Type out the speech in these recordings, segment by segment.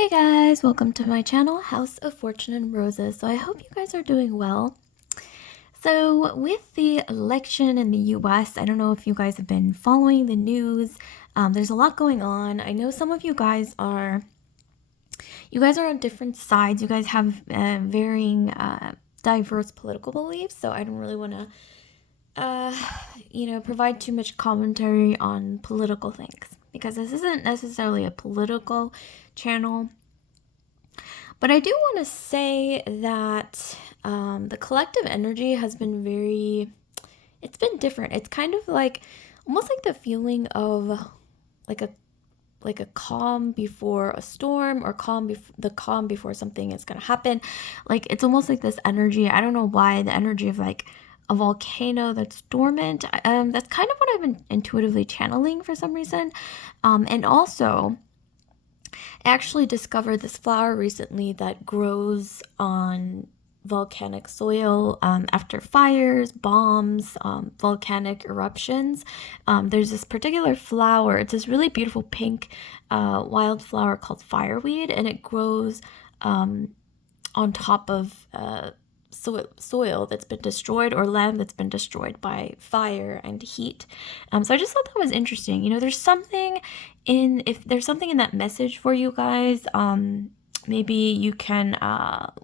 Hey guys, welcome to my channel, House of Fortune and Roses. So I hope you guys are doing well. So with the election in the US, I don't know if you guys have been following the news. There's a lot going on. I know some of you guys are on different sides. You guys have varying diverse political beliefs. So I don't really want to provide too much commentary on political things because this isn't necessarily a political channel. But I do want to say that the collective energy has been it's been different. It's kind of like, almost like the feeling of like a calm before a storm, or the calm before something is going to happen. Like, it's almost like this energy. I don't know why, the energy of like a volcano that's dormant. That's kind of what I've been intuitively channeling for some reason. And also, I actually discovered this flower recently that grows on volcanic soil after fires, bombs, volcanic eruptions. There's this particular flower. It's this really beautiful pink wildflower called fireweed, and it grows on top of soil that's been destroyed, or land that's been destroyed by fire and heat. So I just thought that was interesting. If there's something in that message for you guys, maybe you can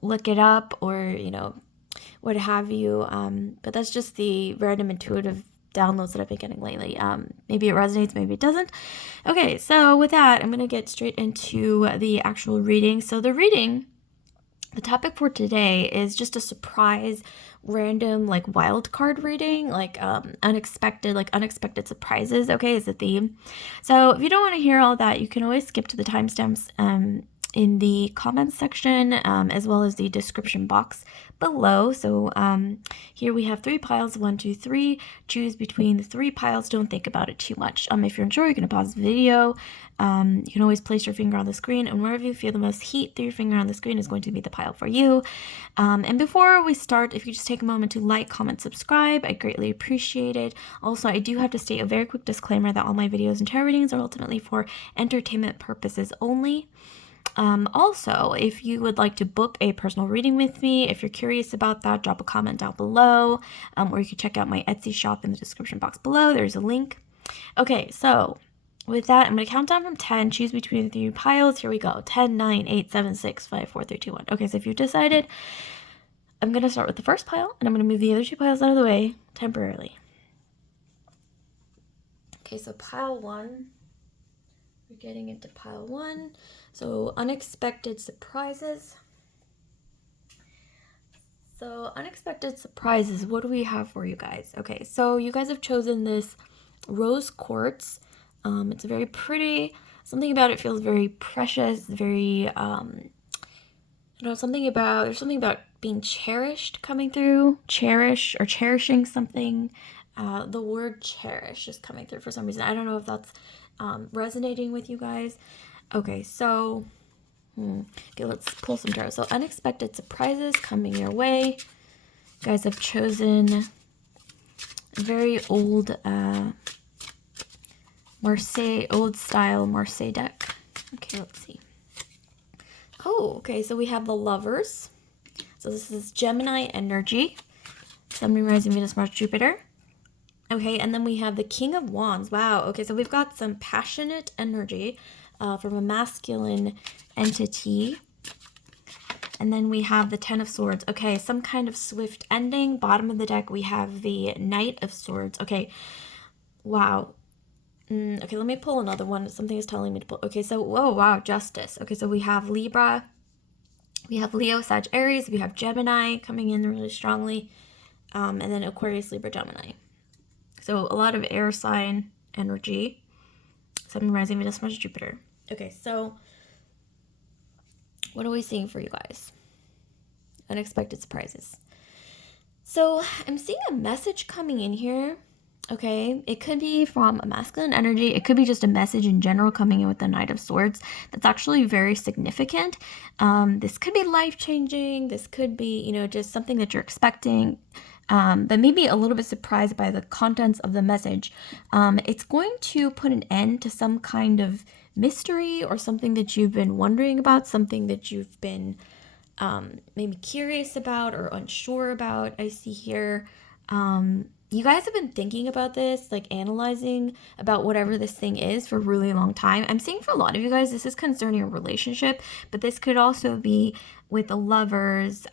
look it up, or what have you. But that's just the random intuitive downloads that I've been getting lately. Maybe it resonates, maybe it doesn't. Okay, so with that, I'm gonna get straight into the actual reading. So the topic for today is just a surprise, random, like wild card reading, like unexpected surprises. Okay, is the theme. So if you don't want to hear all that, you can always skip to the timestamps in the comments section, as well as the description box below. So here we have 3 piles, 1, 2, 3. Choose between the 3 piles. Don't think about it too much. If you're unsure, you can pause the video. You can always place your finger on the screen, and wherever you feel the most heat through your finger on the screen is going to be the pile for you. And before we start, if you just take a moment to like, comment, subscribe, I greatly appreciate it. Also, I do have to state a very quick disclaimer that all my videos and tarot readings are ultimately for entertainment purposes only. Also, if you would like to book a personal reading with me, if you're curious about that, drop a comment down below, or you can check out my Etsy shop in the description box below. There's a link. Okay, so with that, I'm going to count down from 10, choose between the 3 piles. Here we go. 10, 9, 8, 7, 6, 5, 4, 3, 2, 1. Okay, so if you've decided, I'm going to start with the first pile, and I'm going to move the other 2 piles out of the way temporarily. Okay, so pile 1. We're getting into pile 1. So unexpected surprises. What do we have for you guys? Okay, so you guys have chosen this rose quartz. It's very pretty. Something about it feels very precious, very there's something about being cherished coming through. Cherish, or cherishing something. The word cherish is coming through for some reason. I don't know if that's resonating with you guys. Okay, so okay, let's pull some tarot. So unexpected surprises coming your way. You guys have chosen a very old old style Marseille deck. Okay, let's see. Oh, okay, so we have the Lovers. So this is Gemini energy. Sun, Moon, Rising, Venus, Mars, Jupiter. Okay, and then we have the King of Wands. Wow, okay, so we've got some passionate energy from a masculine entity. And then we have the Ten of Swords. Okay, some kind of swift ending. Bottom of the deck, we have the Knight of Swords. Okay, wow. Okay, let me pull another one. Something is telling me to pull. Okay, so, whoa, wow, Justice. Okay, so we have Libra. We have Leo, Sag, Aries. We have Gemini coming in really strongly. And then Aquarius, Libra, Gemini. So a lot of air sign energy. Sun, Rising, Venus, Mars, Jupiter. Okay, so what are we seeing for you guys? Unexpected surprises. So I'm seeing a message coming in here. Okay, it could be from a masculine energy. It could be just a message in general coming in with the Knight of Swords. That's actually very significant. This could be life-changing. This could be, just something that you're expecting. But maybe a little bit surprised by the contents of the message. It's going to put an end to some kind of mystery or something that you've been wondering about, something that you've been maybe curious about or unsure about. I see here you guys have been thinking about this, like analyzing about whatever this thing is for a really long time. I'm seeing for a lot of you guys, this is concerning a relationship, but this could also be with the lovers.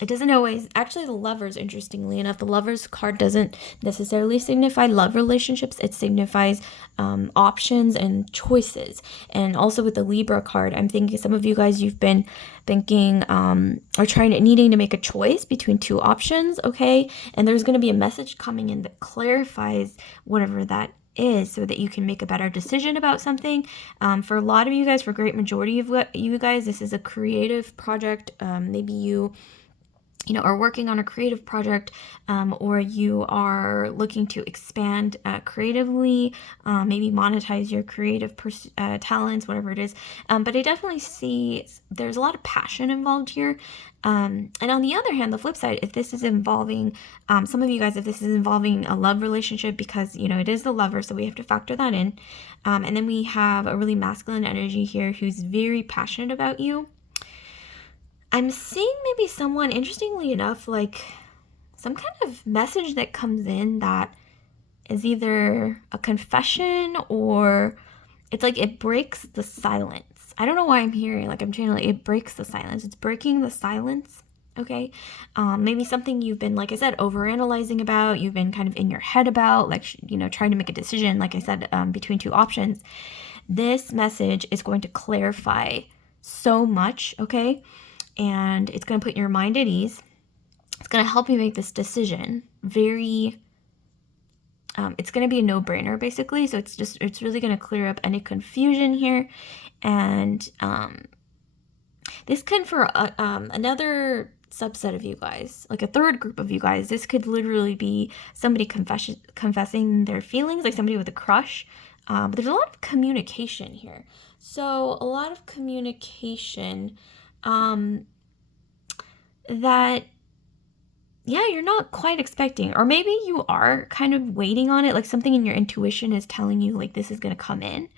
It doesn't always, actually the lovers, interestingly enough, the lovers card doesn't necessarily signify love relationships. It signifies options and choices. And also with the Libra card, I'm thinking some of you guys, you've been thinking or needing to make a choice between two options, okay? And there's going to be a message coming in that clarifies whatever that is so that you can make a better decision about something. For a lot of you guys, for a great majority of you guys, this is a creative project. Maybe you are working on a creative project, or you are looking to expand creatively, maybe monetize your creative talents, whatever it is. But I definitely see there's a lot of passion involved here. And on the other hand, the flip side, if this is involving some of you guys, if this is involving a love relationship, because it is the lover, so we have to factor that in. And then we have a really masculine energy here who's very passionate about you. I'm seeing maybe someone, interestingly enough, like some kind of message that comes in that is either a confession or it's like it breaks the silence. I don't know why I'm hearing, like I'm channeling, it breaks the silence. It's breaking the silence, okay? Maybe something you've been, like I said, overanalyzing about, you've been kind of in your head about, like, trying to make a decision, like I said, between two options. This message is going to clarify so much, okay? And it's going to put your mind at ease. It's going to help you make this decision very, it's going to be a no-brainer, basically. So it's really going to clear up any confusion here. And this can, for another subset of you guys, like a third group of you guys, this could literally be somebody confessing their feelings, like somebody with a crush. But there's a lot of communication here. So a lot of communication that, yeah, you're not quite expecting, or maybe you are kind of waiting on it, like something in your intuition is telling you like this is going to come in,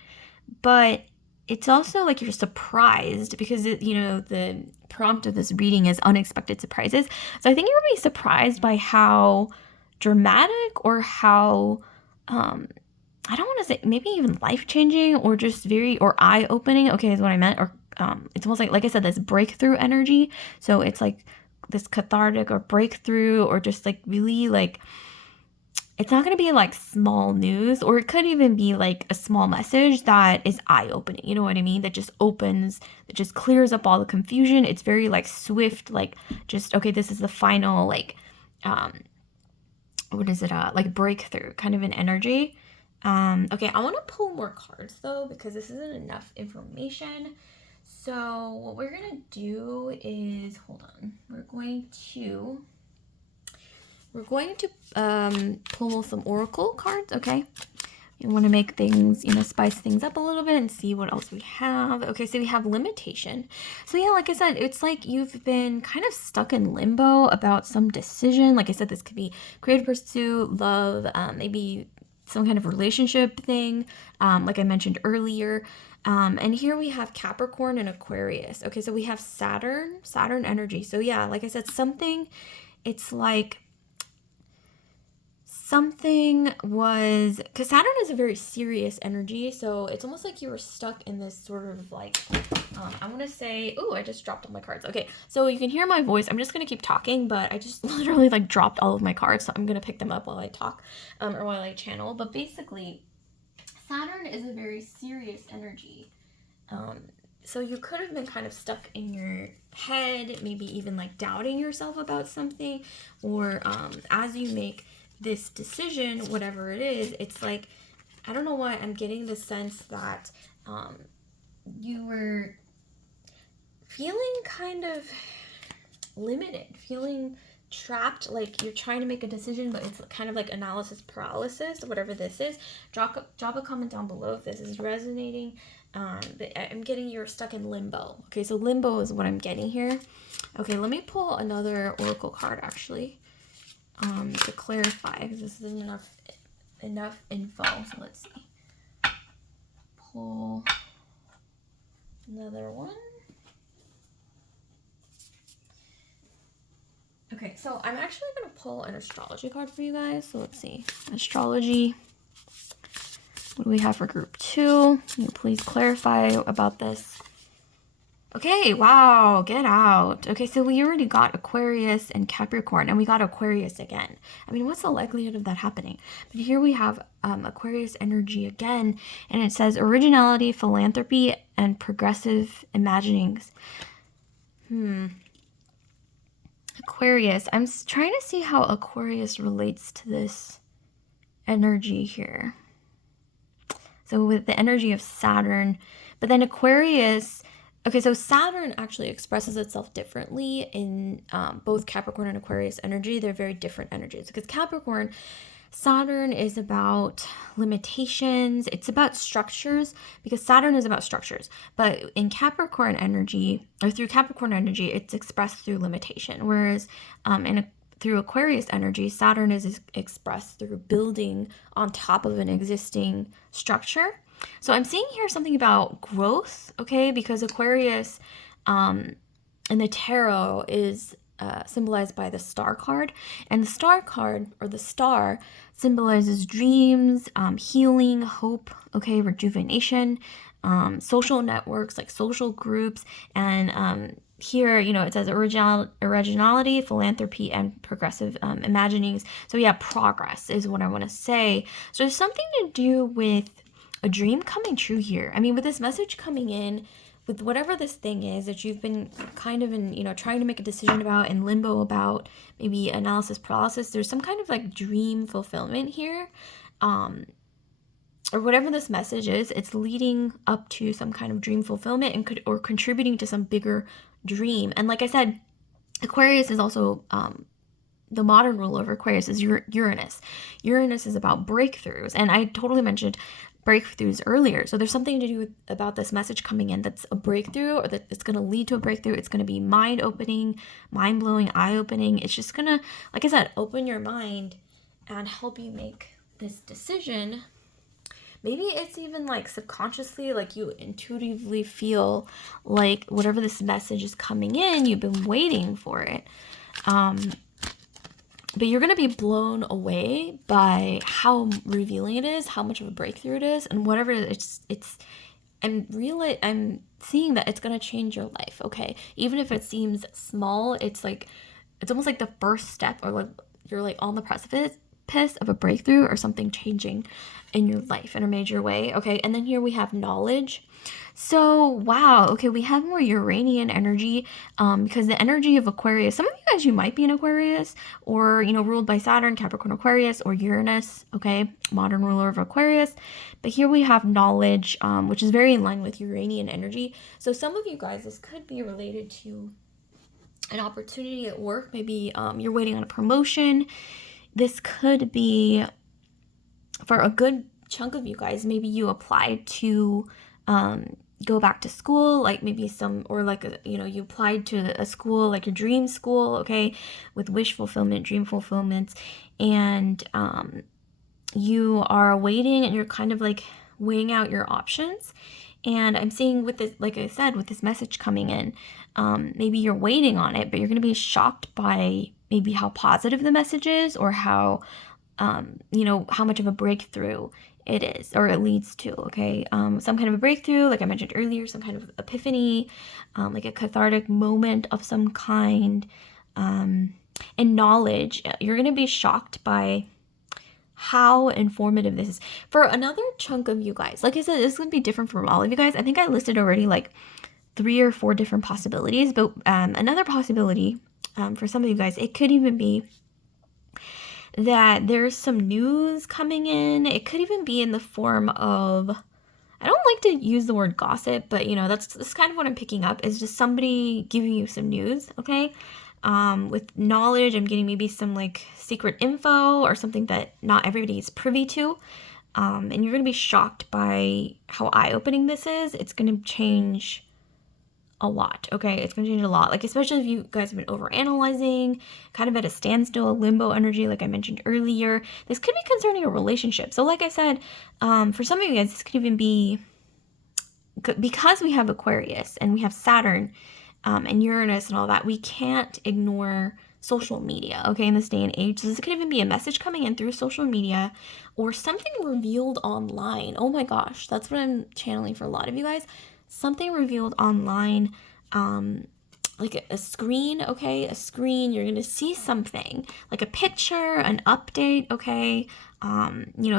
but it's also like you're surprised because the prompt of this reading is unexpected surprises. So I think you're going to be surprised by how dramatic or how I don't want to say maybe even life-changing or just or eye-opening, okay, is what I meant, or it's almost like I said, this breakthrough energy. So it's like this cathartic or breakthrough, or just like really like, it's not going to be like small news, or it could even be like a small message that is eye-opening, you know what I mean? That just clears up all the confusion. It's very like swift, like just, okay, this is the final like, what is it? Like breakthrough kind of an energy. Okay, I want to pull more cards though, because this isn't enough information. So what we're going to do is, hold on, we're going to pull some oracle cards, okay? You want to make things, spice things up a little bit and see what else we have. Okay, so we have limitation. So yeah, like I said, it's like you've been kind of stuck in limbo about some decision. Like I said, this could be creative pursuit, love, maybe some kind of relationship thing, like I mentioned earlier. And here we have Capricorn and Aquarius. Okay, so we have Saturn energy. So yeah, like I said, it's like something was, because Saturn is a very serious energy, so it's almost like you were stuck in this sort of like, I want to say, oh, I just dropped all my cards. Okay, so you can hear my voice. I'm just going to keep talking, but I just literally like dropped all of my cards, so I'm going to pick them up while I talk, or while I channel. But basically, Saturn is a very serious energy. So you could have been kind of stuck in your head, maybe even like doubting yourself about something, or as you make this decision, whatever it is, it's like, I don't know why I'm getting the sense that you were feeling kind of limited, feeling trapped, like you're trying to make a decision, but it's kind of like analysis paralysis, whatever this is. Drop a comment down below if this is resonating. I'm getting you're stuck in limbo. Okay, so limbo is what I'm getting here. Okay, let me pull another oracle card actually, to clarify, because this isn't enough info. So let's see. pull another one. Okay, so I'm actually going to pull an astrology card for you guys. So let's see. Astrology. What do we have for group 2? Can you please clarify about this? Okay, wow, get out. Okay, so we already got Aquarius and Capricorn, and we got Aquarius again. I mean, what's the likelihood of that happening? But here we have Aquarius energy again, and it says originality, philanthropy, and progressive imaginings. Aquarius. I'm trying to see how Aquarius relates to this energy here. So with the energy of Saturn, but then Aquarius, okay, so Saturn actually expresses itself differently in both Capricorn and Aquarius energy. They're very different energies because Capricorn, Saturn is about limitations. It's about structures because Saturn is about structures. But in Capricorn energy, or through Capricorn energy, it's expressed through limitation. Whereas through Aquarius energy, Saturn is expressed through building on top of an existing structure. So I'm seeing here something about growth, okay? Because Aquarius in the tarot is symbolized by the star card. And the star card, or the star, symbolizes dreams, healing, hope, okay, rejuvenation, social networks, like social groups, and here, it says originality, philanthropy, and progressive imaginings. So yeah, progress is what I want to say. So there's something to do with a dream coming true here. I mean, with this message coming in, with whatever this thing is that you've been kind of in, trying to make a decision about, in limbo about, maybe analysis paralysis, there's some kind of like dream fulfillment here. Or whatever this message is, it's leading up to some kind of dream fulfillment or contributing to some bigger dream. And like I said, Aquarius is also the modern ruler of Aquarius is Uranus. Uranus is about breakthroughs, and I totally mentioned breakthroughs earlier. So there's something to do about this message coming in that's a breakthrough, or that it's going to lead to a breakthrough. It's going to be mind-opening, mind-blowing, eye-opening. It's just going to, like I said, open your mind and help you make this decision. Maybe it's even like subconsciously, like you intuitively feel like whatever this message is coming in, you've been waiting for it. But you're going to be blown away by how revealing it is, how much of a breakthrough it is, and whatever I'm seeing that it's going to change your life, okay? Even if it seems small, it's almost like the first step, or like you're like on the precipice of a breakthrough or something changing in your life in a major way, okay? And then here we have knowledge. So, wow, okay, we have more Uranian energy because the energy of Aquarius, some of you guys, you might be in Aquarius or, ruled by Saturn, Capricorn, Aquarius, or Uranus, okay, modern ruler of Aquarius. But here we have knowledge, which is very in line with Uranian energy. So some of you guys, this could be related to an opportunity at work. Maybe you're waiting on a promotion. This could be, for a good chunk of you guys, maybe you applied to go back to school, like maybe you applied to a school, like your dream school, okay, with wish fulfillment, dream fulfillment, and you are waiting and you're kind of like weighing out your options. And I'm seeing with this, like I said, with this message coming in, maybe you're waiting on it, but you're going to be shocked by maybe how positive the message is, or how, how much of a breakthrough it is, or it leads to, okay? Some kind of a breakthrough, like I mentioned earlier, some kind of epiphany, like a cathartic moment of some kind, and knowledge. You're going to be shocked by how informative this is. For another chunk of you guys, like I said, this is going to be different from all of you guys. I think I listed already like 3 or 4 different possibilities, but another possibility for some of you guys, it could even be that there's some news coming in. It could even be in the form of, I don't like to use the word gossip, but that's kind of what I'm picking up, is just somebody giving you some news, okay? With knowledge, I'm getting maybe some like secret info or something that not everybody is privy to. And you're going to be shocked by how eye-opening this is. It's going to change a lot, okay? It's going to change a lot. Like, especially if you guys have been overanalyzing, kind of at a standstill, limbo energy, like I mentioned earlier. This could be concerning a relationship. So like I said, for some of you guys, this could even be because we have Aquarius and we have Saturn and Uranus and all that, we can't ignore social media, okay, in this day and age. So this could even be a message coming in through social media or something revealed online. Oh my gosh, that's what I'm channeling for a lot of you guys. Something revealed online, like a screen, okay? A screen, you're gonna see something, like a picture, an update, okay?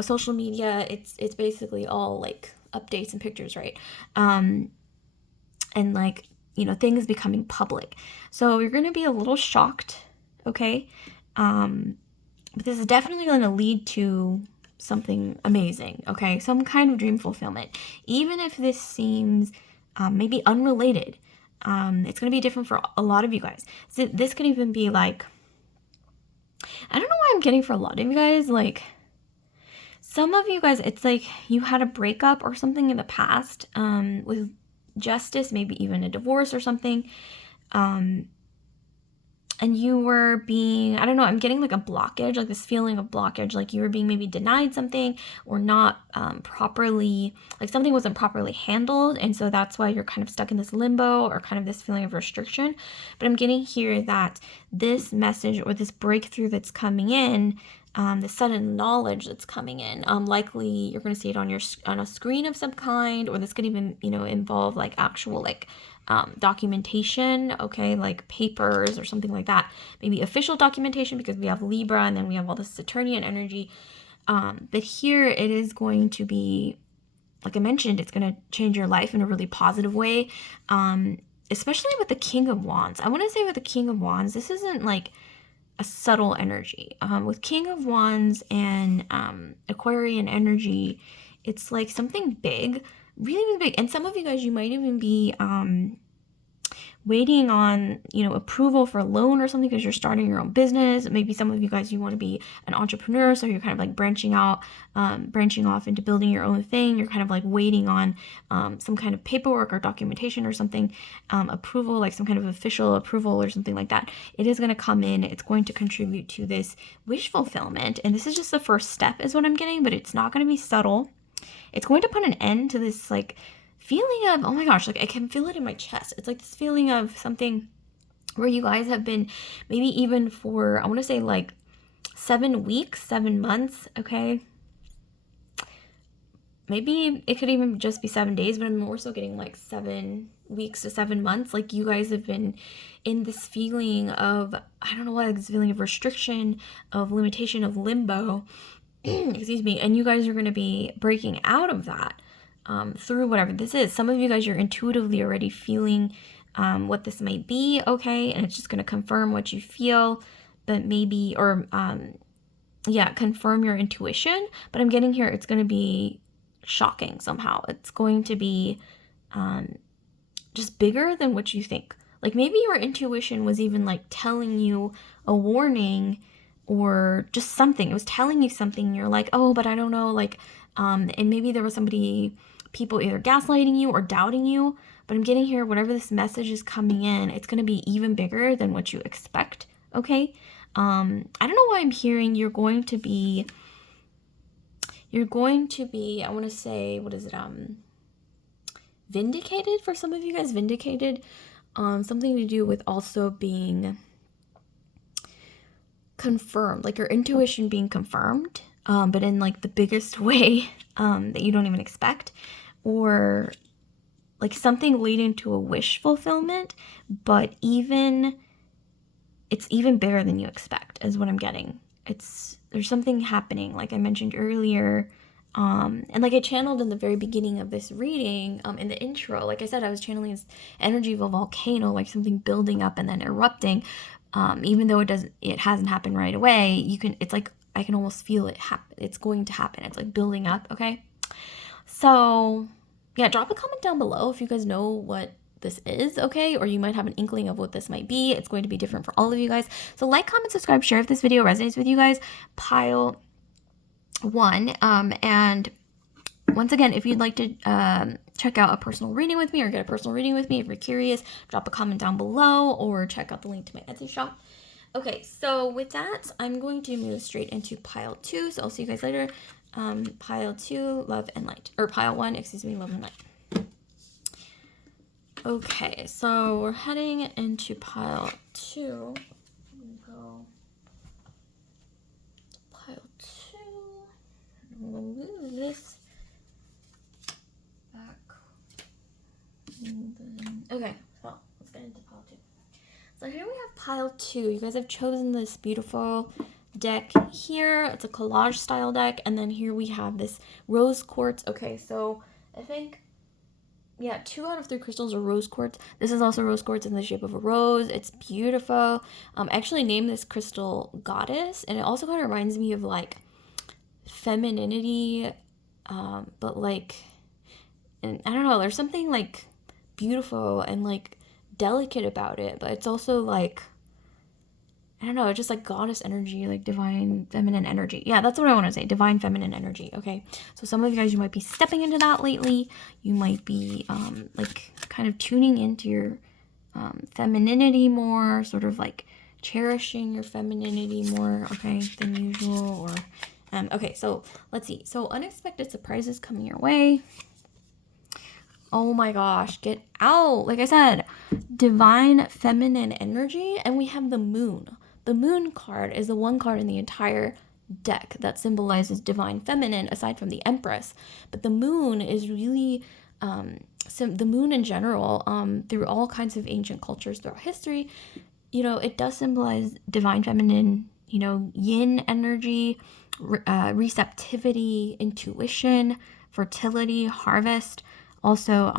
Social media, it's basically all like updates and pictures, right? And like, things becoming public. So you're gonna be a little shocked, okay? But this is definitely gonna lead to something amazing, okay? Some kind of dream fulfillment. Even if this seems maybe unrelated, it's going to be different for a lot of you guys. So this could even be like, I don't know why I'm getting for a lot of you guys, like, some of you guys, it's like you had a breakup or something in the past with justice, maybe even a divorce or something. And you were being, I don't know, I'm getting like a blockage, like this feeling of blockage, like you were being maybe denied something or not properly, like something wasn't properly handled. And so that's why you're kind of stuck in this limbo or kind of this feeling of restriction. But I'm getting here that this message or this breakthrough that's coming in, the sudden knowledge that's coming in, likely you're going to see it on a screen of some kind, or this could even, involve like actual like documentation, okay, like papers or something like that. Maybe official documentation, because we have Libra and then we have all this Saturnian energy. But here it is going to be, like I mentioned, it's going to change your life in a really positive way. Especially with the King of Wands. I want to say with the King of Wands, this isn't like a subtle energy. With King of Wands and Aquarian energy, it's like something big, really, really big. And some of you guys, you might even be waiting on, approval for a loan or something because you're starting your own business. Maybe some of you guys, you want to be an entrepreneur, so you're kind of like branching off into building your own thing. You're kind of like waiting on some kind of paperwork or documentation or something, approval, like some kind of official approval or something like that. It is going to come in. It's going to contribute to this wish fulfillment. And this is just the first step is what I'm getting, but it's not going to be subtle. It's going to put an end to this like feeling of, oh my gosh, like I can feel it in my chest. It's like this feeling of something where you guys have been maybe even for, I want to say like 7 weeks, 7 months, okay? Maybe it could even just be 7 days, but I'm more so getting like 7 weeks to 7 months. Like you guys have been in this feeling of, I don't know what, this feeling of restriction, of limitation, of limbo, excuse me, and you guys are going to be breaking out of that. Through whatever this is. Some of you guys, you're intuitively already feeling what this might be, okay? And it's just going to confirm what you feel, but maybe, or confirm your intuition. But I'm getting here, it's going to be shocking somehow. It's going to be just bigger than what you think. Like maybe your intuition was even like telling you a warning or just something. It was telling you something. You're like, oh, but I don't know, like, and maybe there was people either gaslighting you or doubting you. But I'm getting here, whatever this message is coming in, it's going to be even bigger than what you expect, okay? I don't know why I'm hearing you're going to be, I want to say, what is it, vindicated for some of you guys, vindicated, something to do with also being confirmed, like your intuition being confirmed, but in like the biggest way that you don't even expect, or like something leading to a wish fulfillment, but it's even bigger than you expect is what I'm getting. There's something happening, like I mentioned earlier, and like I channeled in the very beginning of this reading, in the intro, like I said, I was channeling this energy of a volcano, like something building up and then erupting. Even though it hasn't happened right away, it's like I can almost feel it happen. It's going to happen. It's like building up, okay? So yeah, drop a comment down below if you guys know what this is, okay? Or you might have an inkling of what this might be. It's going to be different for all of you guys. So like, comment, subscribe, share if this video resonates with you guys. Pile 1. And once again, if you'd like to check out a personal reading with me or get a personal reading with me, if you're curious, drop a comment down below or check out the link to my Etsy shop. Okay, so with that, I'm going to move straight into pile 2. So I'll see you guys later. Pile 2, love and light. Or pile 1, excuse me, love and light. Okay, so we're heading into pile 2. Go to pile 2. We'll move this back. Okay, so let's get into pile 2. So here we have pile 2. You guys have chosen this beautiful deck here. It's a collage style deck. And then here we have this rose quartz. Okay, so I think, yeah, 2 out of 3 crystals are rose quartz. This is also rose quartz in the shape of a rose. It's beautiful. I actually named this crystal Goddess. And it also kind of reminds me of like femininity. But like, and I don't know, there's something like beautiful and like delicate about it, but it's also like, I don't know, it's just like goddess energy, like divine feminine energy. Yeah, that's what I want to say, divine feminine energy. Okay, so some of you guys, you might be stepping into that lately. You might be like kind of tuning into your femininity more, sort of like cherishing your femininity more, okay, than usual. Or okay, so let's see. So unexpected surprises coming your way. Oh my gosh, get out. Like I said, divine feminine energy. And we have the moon. The moon card is the one card in the entire deck that symbolizes divine feminine, aside from the Empress. But the moon is really, the moon in general, through all kinds of ancient cultures throughout history, you know, it does symbolize divine feminine, you know, yin energy, receptivity, intuition, fertility, harvest. Also,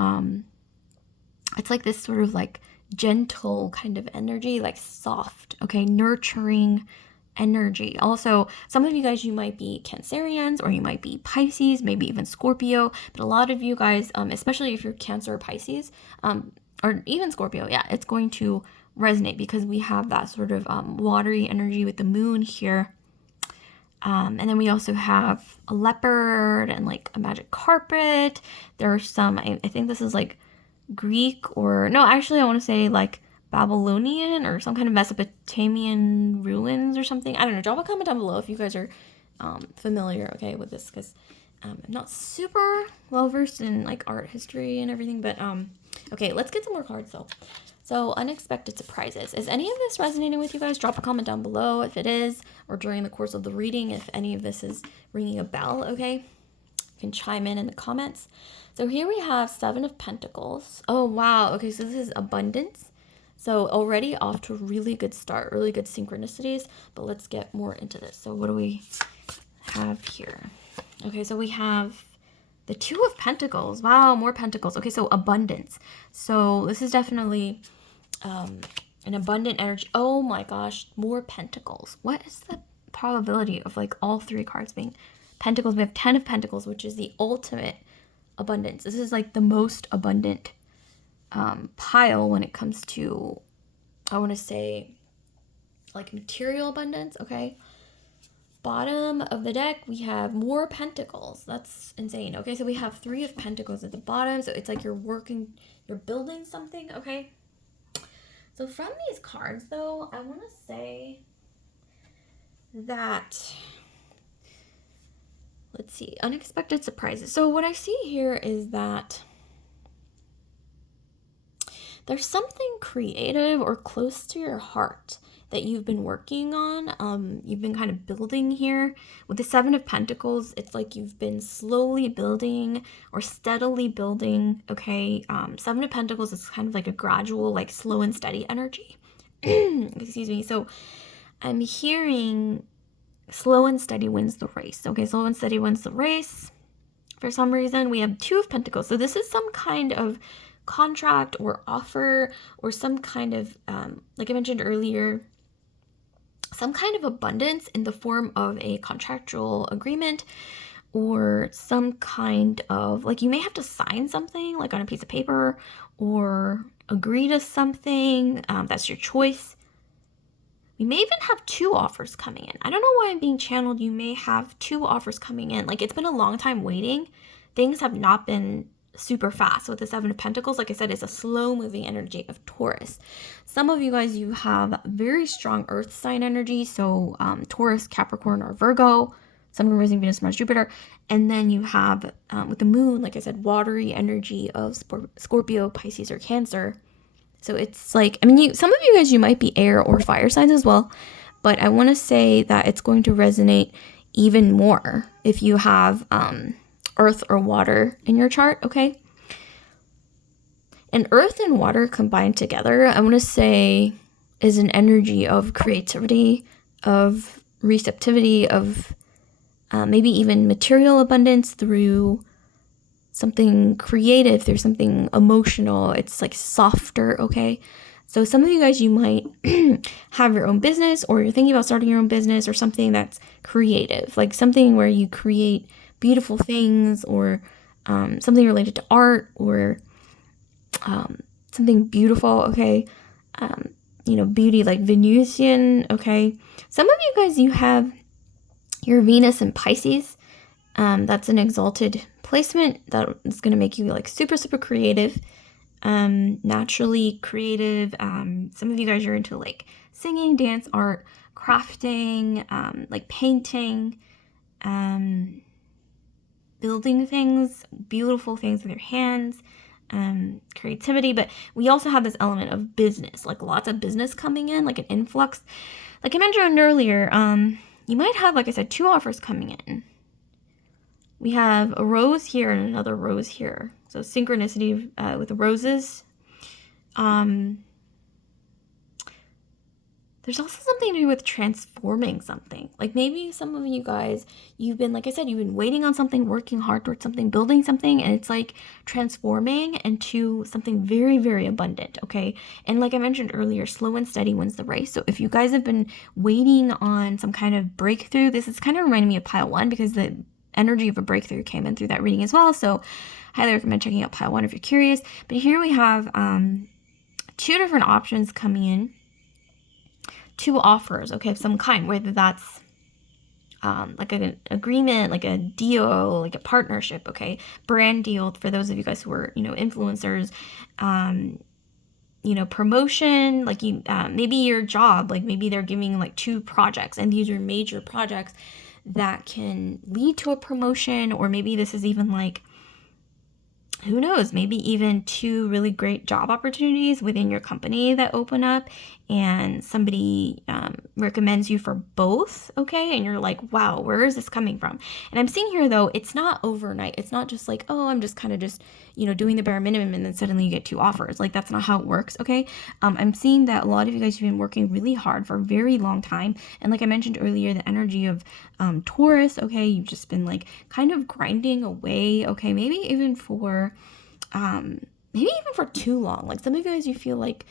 it's like this sort of like gentle kind of energy, like soft, okay, nurturing energy. Also, some of you guys, you might be Cancerians, or you might be Pisces, maybe even Scorpio, but a lot of you guys, especially if you're Cancer or Pisces, or even Scorpio, yeah, it's going to resonate because we have that sort of watery energy with the moon here. And then we also have a leopard and like a magic carpet. There are some, I think this is like Greek, or no, actually I want to say like Babylonian or some kind of Mesopotamian ruins or something. I don't know. Drop a comment down below if you guys are familiar, okay, with this, because I'm not super well versed in like art history and everything. But okay, let's get some more cards though. So, unexpected surprises. Is any of this resonating with you guys? Drop a comment down below if it is, or during the course of the reading if any of this is ringing a bell, okay? You can chime in the comments. So here we have 7 of Pentacles. Oh, wow. Okay, so this is abundance. So already off to a really good start, really good synchronicities, but let's get more into this. So what do we have here? Okay, so we have the 2 of Pentacles. Wow, more Pentacles. Okay, so abundance. So this is definitely an abundant energy. Oh my gosh, more Pentacles. What is the probability of like all 3 cards being Pentacles? We have 10 of Pentacles, which is the ultimate abundance. This is like the most abundant pile when it comes to, I want to say, like material abundance, okay? Bottom of the deck, we have more Pentacles. That's insane. Okay, so we have 3 of Pentacles at the bottom. So it's like you're building something, okay? So from these cards, though, I want to say that, let's see, unexpected surprises. So what I see here is that there's something creative or close to your heart that you've been working on. You've been kind of building here. With the 7 of Pentacles, it's like you've been slowly building or steadily building, okay? 7 of Pentacles is kind of like a gradual, like slow and steady energy. Excuse me. So I'm hearing slow and steady wins the race. Okay, slow and steady wins the race. For some reason, we have 2 of Pentacles. So this is some kind of contract or offer, or some kind of, like I mentioned earlier, some kind of abundance in the form of a contractual agreement, or some kind of, like, you may have to sign something like on a piece of paper or agree to something. That's your choice. We may even have 2 offers coming in. I don't know why I'm being channeled. You may have 2 offers coming in. Like, it's been a long time waiting. Things have not been super fast with the 7 of Pentacles. Like I said, it's a slow moving energy of Taurus. Some of you guys, you have very strong earth sign energy. So Taurus, Capricorn, or Virgo. Sun, Moon, Rising, Venus, Mars, Jupiter. And then you have, with the moon, like I said, watery energy of Scorpio, Pisces, or Cancer. So it's like, I mean, some of you guys, you might be air or fire signs as well. But I want to say that it's going to resonate even more if you have earth or water in your chart, okay? And earth and water combined together, I want to say, is an energy of creativity, of receptivity, of maybe even material abundance through something creative, through something emotional. It's like softer, okay? So some of you guys, you might have your own business, or you're thinking about starting your own business, or something that's creative, like something where you create beautiful things, or something related to art, or something beautiful, okay? Beauty, like Venusian, okay? Some of you guys, you have your Venus in Pisces. That's an exalted placement that is going to make you like super, super creative, naturally creative. Some of you guys are into like singing, dance, art, crafting, like painting, building things, beautiful things with your hands, creativity. But we also have this element of business, like lots of business coming in, like an influx. Like I mentioned earlier, you might have, like I said, 2 offers coming in. We have a rose here and another rose here. So synchronicity with the roses. There's also something to do with transforming something. Like maybe some of you guys, you've been, like I said, you've been waiting on something, working hard towards something, building something, and it's like transforming into something very, very abundant, okay? And like I mentioned earlier, slow and steady wins the race. So if you guys have been waiting on some kind of breakthrough, this is kind of reminding me of pile 1, because the energy of a breakthrough came in through that reading as well. So highly recommend checking out pile 1 if you're curious. But here we have 2 different options coming in. 2 offers, okay, of some kind, whether that's like an agreement, like a deal, like a partnership, okay, brand deal for those of you guys who are, influencers, promotion, like maybe your job, like maybe they're giving like 2 projects, and these are major projects that can lead to a promotion, or maybe this is even like, who knows, maybe even 2 really great job opportunities within your company that open up, and somebody recommends you for both, okay? And you're like, wow, where is this coming from? And I'm seeing here, though, it's not overnight. It's not just like, oh, I'm just kind of just, doing the bare minimum, and then suddenly you get 2 offers. Like, that's not how it works, okay? I'm seeing that a lot of you guys have been working really hard for a very long time. And like I mentioned earlier, the energy of Taurus, okay? You've just been like kind of grinding away, okay? Maybe even for too long. Like some of you guys, you feel like,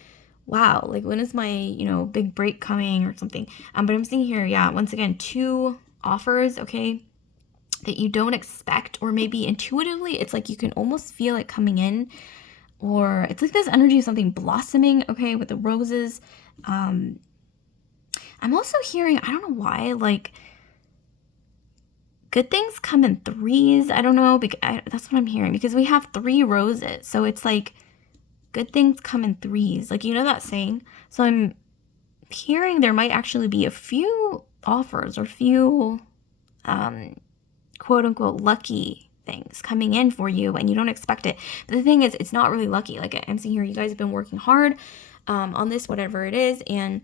wow, like when is my, big break coming or something? But I'm seeing here, yeah, once again, 2 offers, okay, that you don't expect, or maybe intuitively, it's like you can almost feel it coming in, or it's like this energy of something blossoming, okay, with the roses. I'm also hearing, I don't know why, like, good things come in 3s. I don't know, that's what I'm hearing, because we have 3 roses. So it's like good things come in 3s. Like, that saying? So I'm hearing there might actually be a few offers, or few quote unquote lucky things coming in for you, and you don't expect it. But the thing is, it's not really lucky. Like I'm seeing here, you guys have been working hard on this, whatever it is. And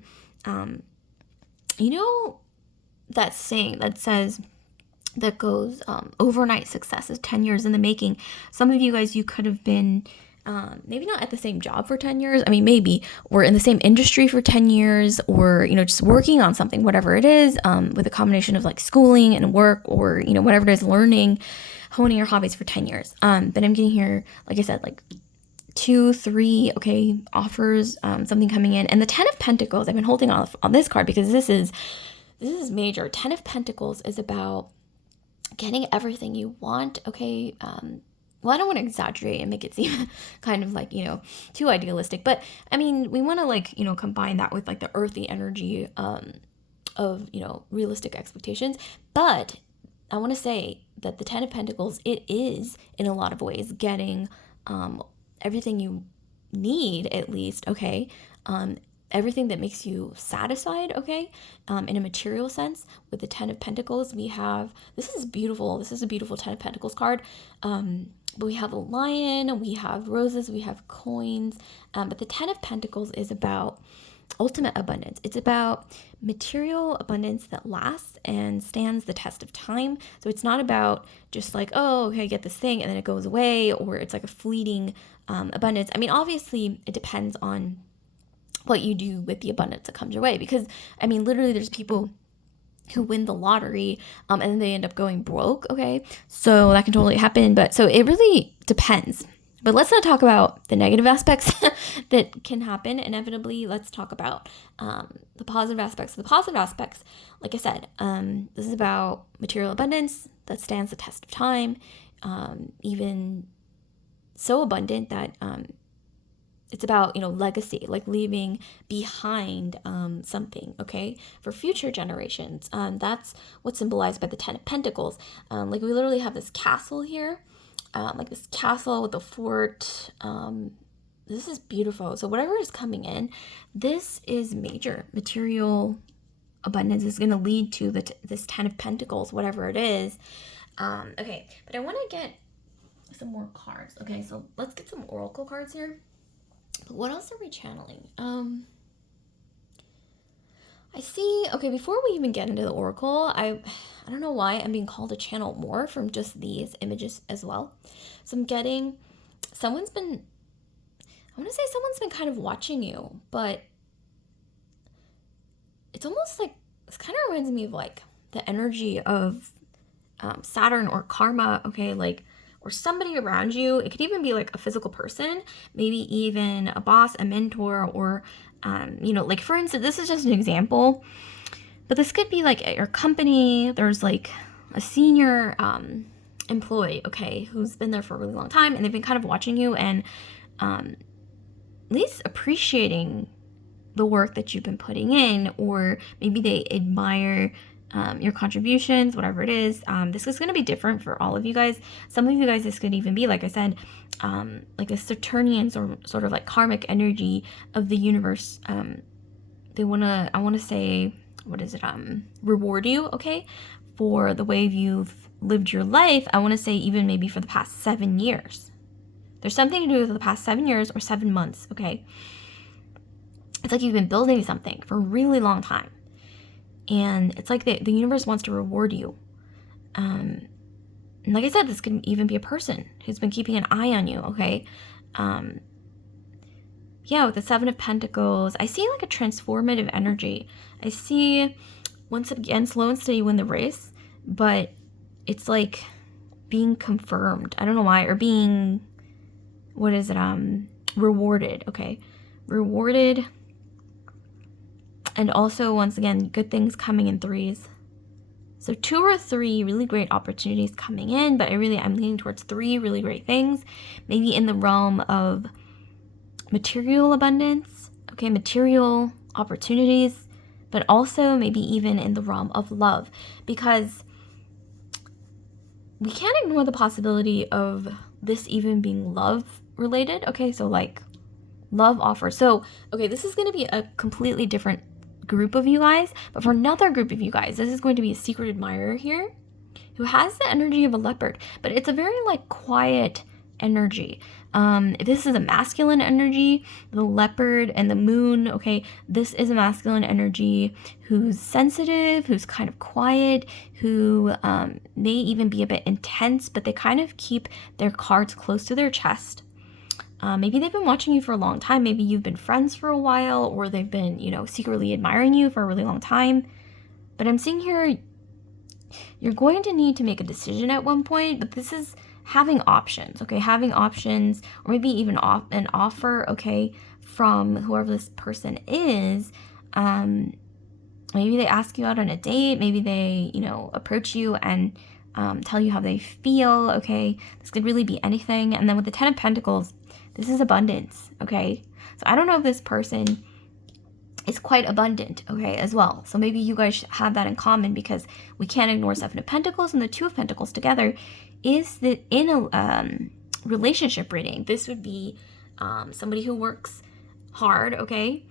that saying that says, that goes, overnight success is 10 years in the making. Some of you guys, you could have been maybe not at the same job for 10 years. I mean, maybe, or in the same industry for 10 years, or, just working on something, whatever it is, with a combination of like schooling and work, or, whatever it is, learning, honing your hobbies for 10 years. But I'm getting here, like I said, like 2, 3, okay, offers, something coming in. And the 10 of Pentacles, I've been holding off on this card because this is major. 10 of Pentacles is about getting everything you want, okay? Well, I don't want to exaggerate and make it seem kind of like, too idealistic, but I mean, we want to like, combine that with like the earthy energy of, realistic expectations. But I want to say that the 10 of Pentacles, it is in a lot of ways getting everything you need, at least, okay? everything that makes you satisfied, okay, in a material sense. With the Ten of Pentacles, we have, this is beautiful. This is a beautiful Ten of Pentacles card. But we have a lion, we have roses, we have coins. But the Ten of Pentacles is about ultimate abundance. It's about material abundance that lasts and stands the test of time. So it's not about just like, oh, okay, I get this thing and then it goes away, or it's like a fleeting abundance. I mean, obviously, it depends on what you do with the abundance that comes your way. Because, I mean, literally, there's people who win the lottery and then they end up going broke, okay? So that can totally happen. But so it really depends. But let's not talk about the negative aspects that can happen inevitably. Let's talk about the positive aspects. The positive aspects, like I said, this is about material abundance that stands the test of time, even so abundant that it's about, legacy, like leaving behind something, okay, for future generations. That's what's symbolized by the Ten of Pentacles. Like we literally have this castle here, like this castle with a fort. This is beautiful. So whatever is coming in, this is major material abundance is going to lead to this Ten of Pentacles, whatever it is. Okay, but I want to get some more cards. Okay, so let's get some oracle cards here. But what else are we channeling? I see, okay, before we even get into the oracle, I don't know why I'm being called to channel more from just these images as well. So I'm getting, I want to say someone's been kind of watching you, but it's almost like, it kind of reminds me of like the energy of Saturn or karma, okay, like, or somebody around you. It could even be like a physical person, maybe even a boss, a mentor, or, like for instance, this is just an example, but this could be like at your company, there's like a senior employee, okay, who's been there for a really long time, and they've been kind of watching you and at least appreciating the work that you've been putting in, or maybe they admire your contributions, whatever it is. This is going to be different for all of you guys. Some of you guys, this could even be, like I said, like a Saturnian sort of like karmic energy of the universe. I want to say, what is it? Reward you, okay, for the way you've lived your life. I want to say even maybe for the past 7 years. There's something to do with the past 7 years or 7 months, okay? It's like you've been building something for a really long time. And it's like the universe wants to reward you. And like I said, this could even be a person who's been keeping an eye on you, okay? With the Seven of Pentacles, I see like a transformative energy. I see, once again, slow and steady win the race, but it's like being confirmed. I don't know why, or being, rewarded, okay? Rewarded. And also, once again, good things coming in threes. So 2 or 3 really great opportunities coming in, but I'm leaning towards 3 really great things. Maybe in the realm of material abundance, okay, material opportunities, but also maybe even in the realm of love. Because we can't ignore the possibility of this even being love related, okay? So like love offer. So, okay, this is going to be a completely different group of you guys, but for another group of you guys, this is going to be a secret admirer here who has the energy of a leopard, but it's a very like quiet energy. If this is a masculine energy, the leopard and the moon, okay, this is a masculine energy who's sensitive, who's kind of quiet, who may even be a bit intense, but they kind of keep their cards close to their chest. Maybe they've been watching you for a long time. Maybe you've been friends for a while, or they've been, secretly admiring you for a really long time. But I'm seeing here, you're going to need to make a decision at one point, but this is having options, okay? Having options, or maybe even an offer, okay, from whoever this person is. Maybe they ask you out on a date. Maybe they, approach you and tell you how they feel, okay? This could really be anything. And then with the Ten of Pentacles, this is abundance, okay? So I don't know if this person is quite abundant, okay, as well. So maybe you guys have that in common, because we can't ignore Seven of Pentacles and the Two of Pentacles together. Is that in a relationship reading, this would be somebody who works hard, okay?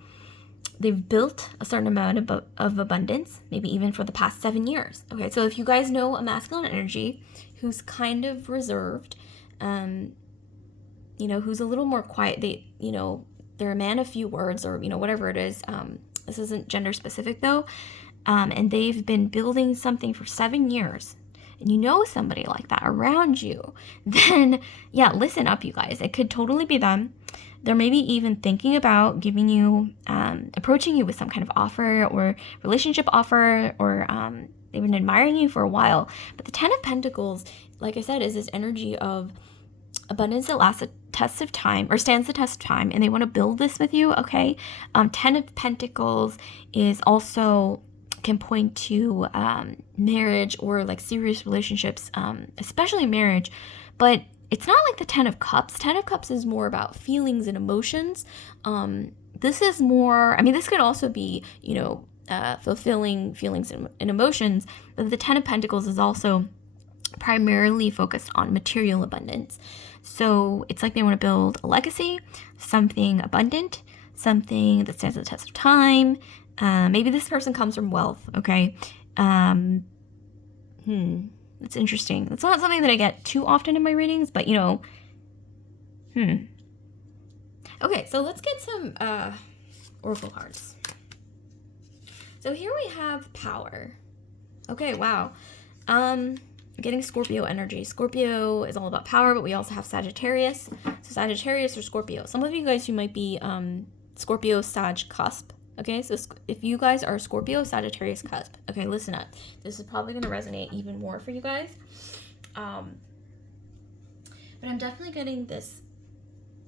they've built a certain amount of abundance, maybe even for the past 7 years. Okay, so if you guys know a masculine energy who's kind of reserved, who's a little more quiet, they're a man of few words, or, whatever it is. This isn't gender specific though. And they've been building something for 7 years, and you know somebody like that around you, then yeah, listen up, you guys. It could totally be them. They're maybe even thinking about giving you, approaching you with some kind of offer or relationship offer, or they've been admiring you for a while. But the Ten of Pentacles, like I said, is this energy of abundance that lasts a test of time, or stands the test of time, and they want to build this with you, okay? Ten of Pentacles is also can point to marriage, or like serious relationships, especially marriage, but it's not like the Ten of Cups. Ten of Cups is more about feelings and emotions. This is more, this could also be, fulfilling feelings and emotions, but the Ten of Pentacles is also primarily focused on material abundance. So it's like they want to build a legacy, something abundant, something that stands the test of time. Maybe this person comes from wealth, okay? That's interesting. It's not something that I get too often in my readings, but Okay, so let's get some oracle cards. So here we have power. Okay, wow. Getting Scorpio energy. Scorpio is all about power, but we also have Sagittarius. So Sagittarius or Scorpio. Some of you guys, you might be Scorpio Sag cusp. Okay, so if you guys are Scorpio Sagittarius cusp, okay, listen up. This is probably going to resonate even more for you guys. But I'm definitely getting this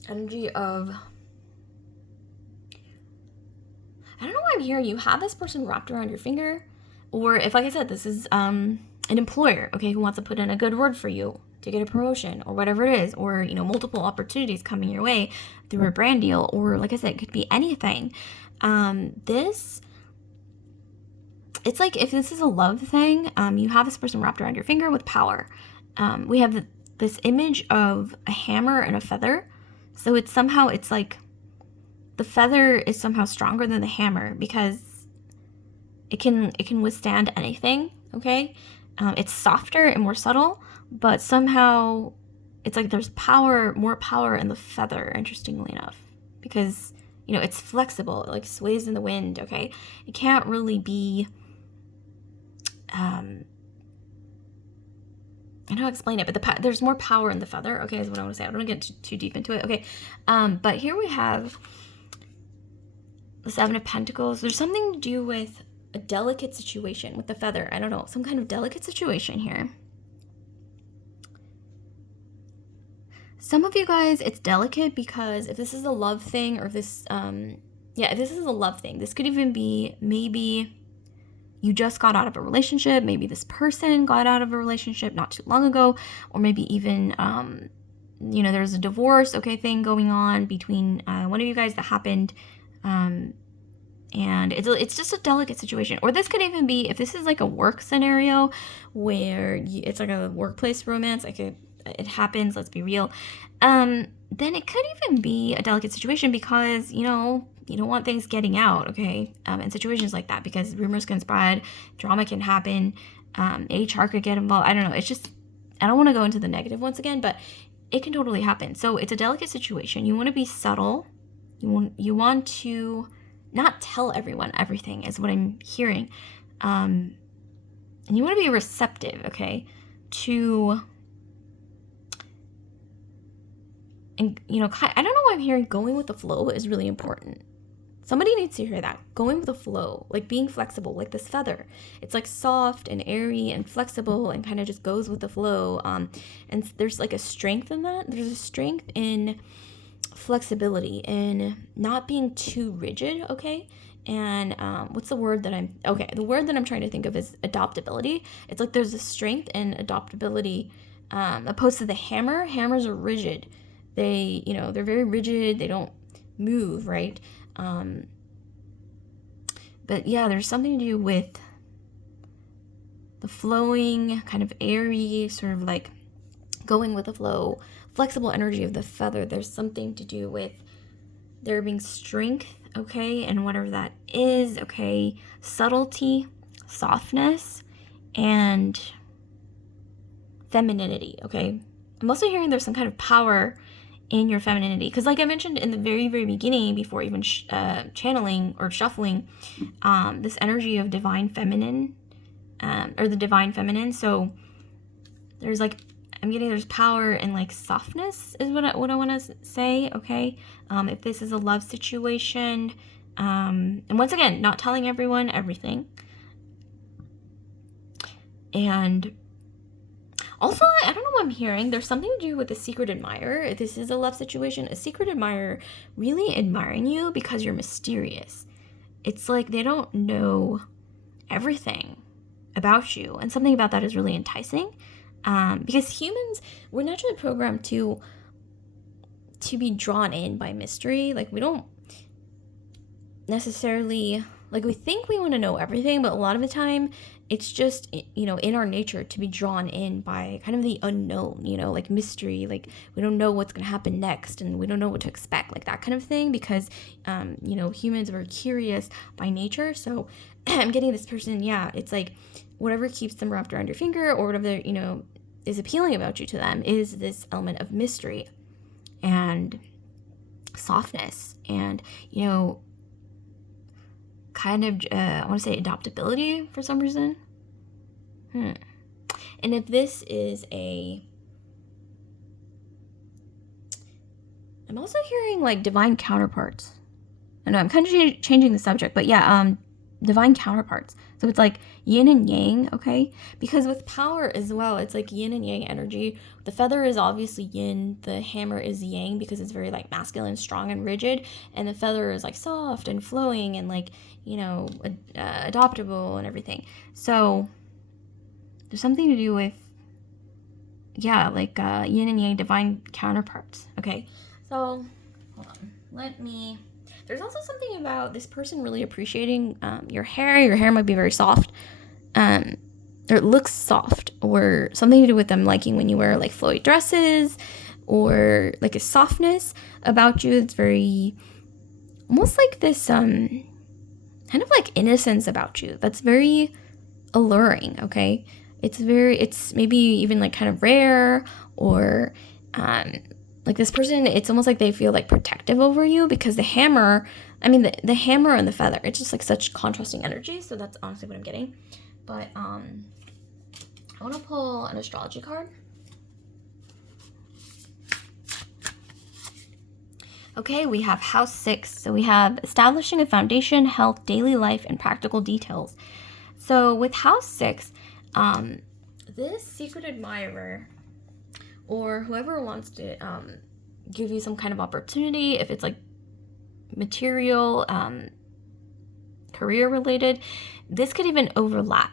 energy of, I don't know why I'm hearing you have this person wrapped around your finger, or if, like I said, this is an employer, okay, who wants to put in a good word for you to get a promotion, or whatever it is, or multiple opportunities coming your way through a brand deal, or like I said, it could be anything. It's like, if this is a love thing, you have this person wrapped around your finger with power. We have this image of a hammer and a feather. So it's like the feather is somehow stronger than the hammer, because it can withstand anything. Okay. It's softer and more subtle, but somehow it's like there's more power in the feather, interestingly enough, because it's flexible. It like sways in the wind, okay? It can't really be, I don't know how to explain it, but there's more power in the feather, okay, is what I want to say. I don't want to get too deep into it, okay? But here we have the Seven of Pentacles. There's something to do with a delicate situation with the feather. I don't know, some kind of delicate situation here. Some of you guys, it's delicate because if this is a love thing, or if this, if this is a love thing, this could even be maybe you just got out of a relationship, maybe this person got out of a relationship not too long ago, or maybe even, there's a divorce, okay, thing going on between one of you guys that happened, and it's just a delicate situation. Or this could even be, if this is like a work scenario where it's like a workplace romance, like it happens, let's be real, then it could even be a delicate situation because, you don't want things getting out, okay, in situations like that, because rumors can spread, drama can happen, HR could get involved. I don't know. It's just, I don't want to go into the negative once again, but it can totally happen. So it's a delicate situation. You want to be subtle. You want to not tell everyone everything, is what I'm hearing. And you want to be receptive, okay, to, and, I don't know why I'm hearing going with the flow is really important. Somebody needs to hear that. Going with the flow, like being flexible, like this feather. It's like soft and airy and flexible and kind of just goes with the flow. And there's like a strength in that. There's a strength in flexibility, in not being too rigid, okay? And what's the word that the word that I'm trying to think of is adaptability. It's like there's a strength in adaptability, opposed to the hammer. Hammers are rigid. They, they're very rigid. They don't move, right? But yeah, there's something to do with the flowing, kind of airy, sort of like going with the flow, flexible energy of the feather. There's something to do with there being strength okay? And whatever that is, okay? Subtlety, softness, and femininity, okay? I'm also hearing there's some kind of power in your femininity, because like I mentioned in the very, very beginning, before even channeling or shuffling, this energy of divine feminine, or the divine feminine. So there's like, I'm getting there's power in like softness is what I want to say, okay? If this is a love situation, and once again, not telling everyone everything. And also, I don't know what I'm hearing. There's something to do with the secret admirer. If this is a love situation, a secret admirer really admiring you because you're mysterious. It's like they don't know everything about you. And something about that is really enticing. Because humans, we're naturally programmed to be drawn in by mystery. Like, we don't necessarily, like, we think we want to know everything, but a lot of the time it's just, you know, in our nature to be drawn in by kind of the unknown, you know, like mystery. Like, we don't know what's going to happen next, and we don't know what to expect, like that kind of thing, because you know, humans are curious by nature. So I'm getting this person, yeah, it's like whatever keeps them wrapped around your finger, or whatever, you know, is appealing about you to them is this element of mystery and softness and, you know, kind of, I want to say adaptability for some reason. And if this is I'm also hearing like divine counterparts. I know I'm kind of changing the subject, but yeah, divine counterparts. So it's like yin and yang, okay? Because with power as well, it's like yin and yang energy. The feather is obviously yin, the hammer is yang because it's very like masculine, strong, and rigid, and the feather is like soft and flowing and like, you know, adoptable and everything. So there's something to do with, yeah, like yin and yang divine counterparts, okay? So hold on, there's also something about this person really appreciating your hair. Your hair might be very soft, or it looks soft, or something to do with them liking when you wear like flowy dresses, or like a softness about you. It's very almost like this kind of like innocence about you that's very alluring, okay? It's maybe even like kind of rare, or like this person, it's almost like they feel like protective over you, because the hammer, I mean, the hammer and the feather, it's just like such contrasting energy. So that's honestly what I'm getting. But I want to pull an astrology card. Okay, we have house 6. So we have establishing a foundation, health, daily life, and practical details. So with house 6, this secret admirer, or whoever wants to give you some kind of opportunity, if it's like material, career related, this could even overlap.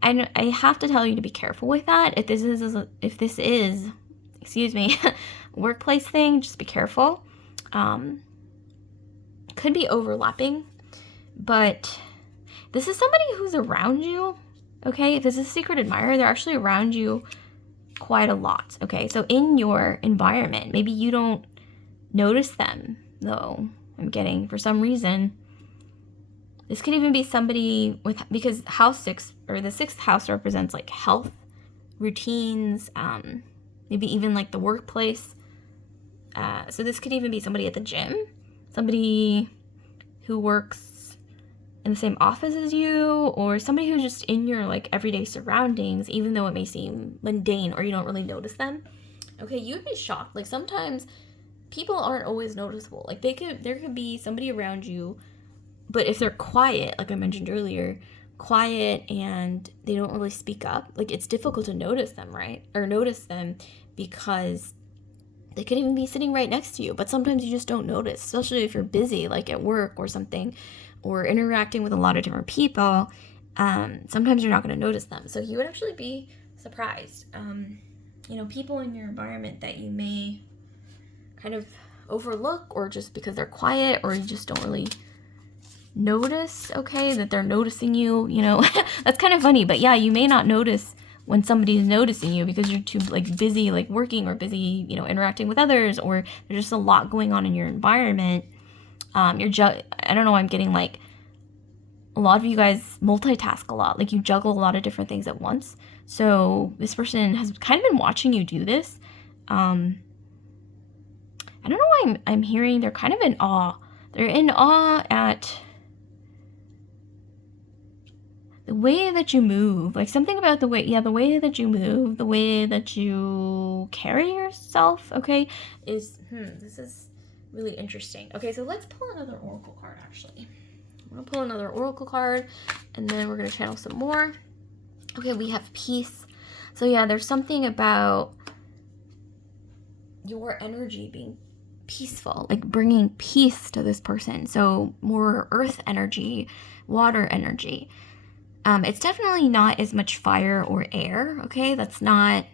And I have to tell you to be careful with that. If this is, excuse me, workplace thing, just be careful. Could be overlapping, but this is somebody who's around you. Okay, if this is a secret admirer, they're actually around you quite a lot. Okay, so in your environment, maybe you don't notice them, though. I'm getting, for some reason, this could even be somebody because house 6, or the 6th house, represents like health, routines, maybe even like the workplace. So this could even be somebody at the gym, somebody who works in the same office as you, or somebody who's just in your like everyday surroundings, even though it may seem mundane or you don't really notice them. Okay, you'd be shocked. Like, sometimes people aren't always noticeable. Like, there could be somebody around you, but if they're quiet, like I mentioned earlier, quiet and they don't really speak up, like, it's difficult to notice them, right? Or notice them, because they could even be sitting right next to you, but sometimes you just don't notice, especially if you're busy, like at work or something, or interacting with a lot of different people. Sometimes you're not going to notice them. So you would actually be surprised. You know, people in your environment that you may kind of overlook, or just because they're quiet, or you just don't really notice, okay, that they're noticing you, you know. That's kind of funny, but yeah, you may not notice when somebody's noticing you because you're too like busy like working, or busy, you know, interacting with others, or there's just a lot going on in your environment. I don't know, I'm getting like a lot of you guys multitask a lot. Like you juggle a lot of different things at once. So this person has kind of been watching you do this. I don't know why I'm hearing they're kind of in awe. They're in awe at the way that you move. Like something about the way that you move, the way that you carry yourself, okay, this is really interesting. Okay, so let's pull another oracle card actually. I'm gonna pull another oracle card and then we're gonna channel some more. Okay, we have peace. So yeah, there's something about your energy being peaceful, like bringing peace to this person. So more earth energy, water energy. It's definitely not as much fire or air, okay? That's not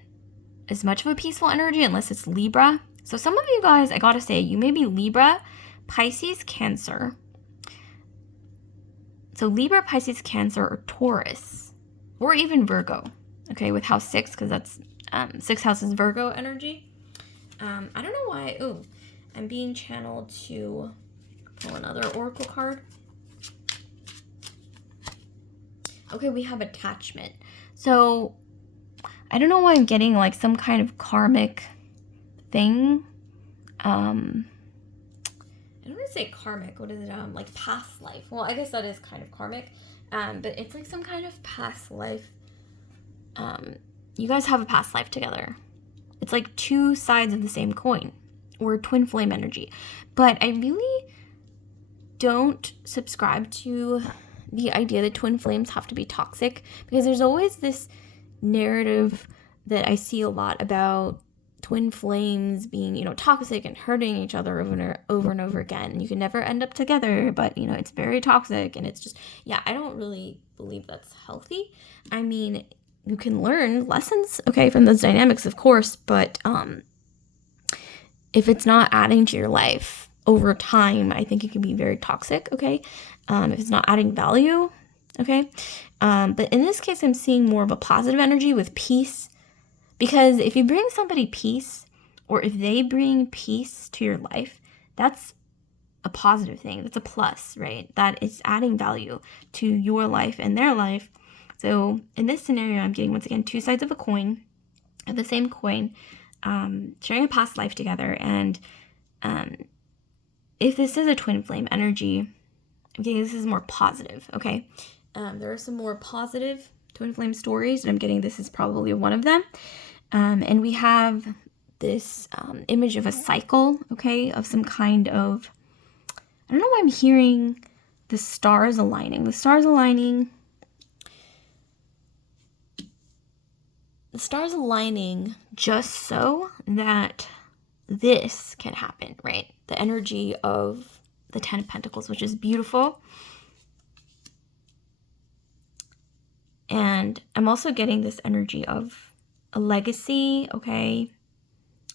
as much of a peaceful energy unless it's Libra. So some of you guys, I gotta say, you may be Libra, Pisces, Cancer. So Libra, Pisces, Cancer, or Taurus, or even Virgo, okay, with house 6, because that's 6 houses Virgo energy. I don't know why. Ooh, I'm being channeled to pull another oracle card. Okay, we have attachment. So I don't know why I'm getting like some kind of karmic thing. I don't want to say karmic. What is it? Like past life. Well, I guess that is kind of karmic. But it's like some kind of past life. You guys have a past life together. It's like two sides of the same coin, or twin flame energy. But I really don't subscribe to the idea that twin flames have to be toxic, because there's always this narrative that I see a lot about twin flames being, toxic and hurting each other over and over again. You can never end up together, but, it's very toxic. And it's just, I don't really believe that's healthy. I mean, you can learn lessons, okay, from those dynamics, of course, but if it's not adding to your life over time, I think it can be very toxic, okay? If it's not adding value, okay? But in this case, I'm seeing more of a positive energy with peace, because if you bring somebody peace, or if they bring peace to your life, that's a positive thing. That's a plus, right? That is adding value to your life and their life. So in this scenario, I'm getting, once again, two sides of a coin, of the same coin, sharing a past life together. And if this is a twin flame energy, okay, this is more positive, okay? There are some more positive twin flame stories, and I'm getting this is probably one of them. And we have this image of a cycle, okay, of some kind of, I don't know why I'm hearing the stars aligning. The stars aligning just so that this can happen, right? The energy of the 10 of Pentacles, which is beautiful. And I'm also getting this energy of a legacy, okay?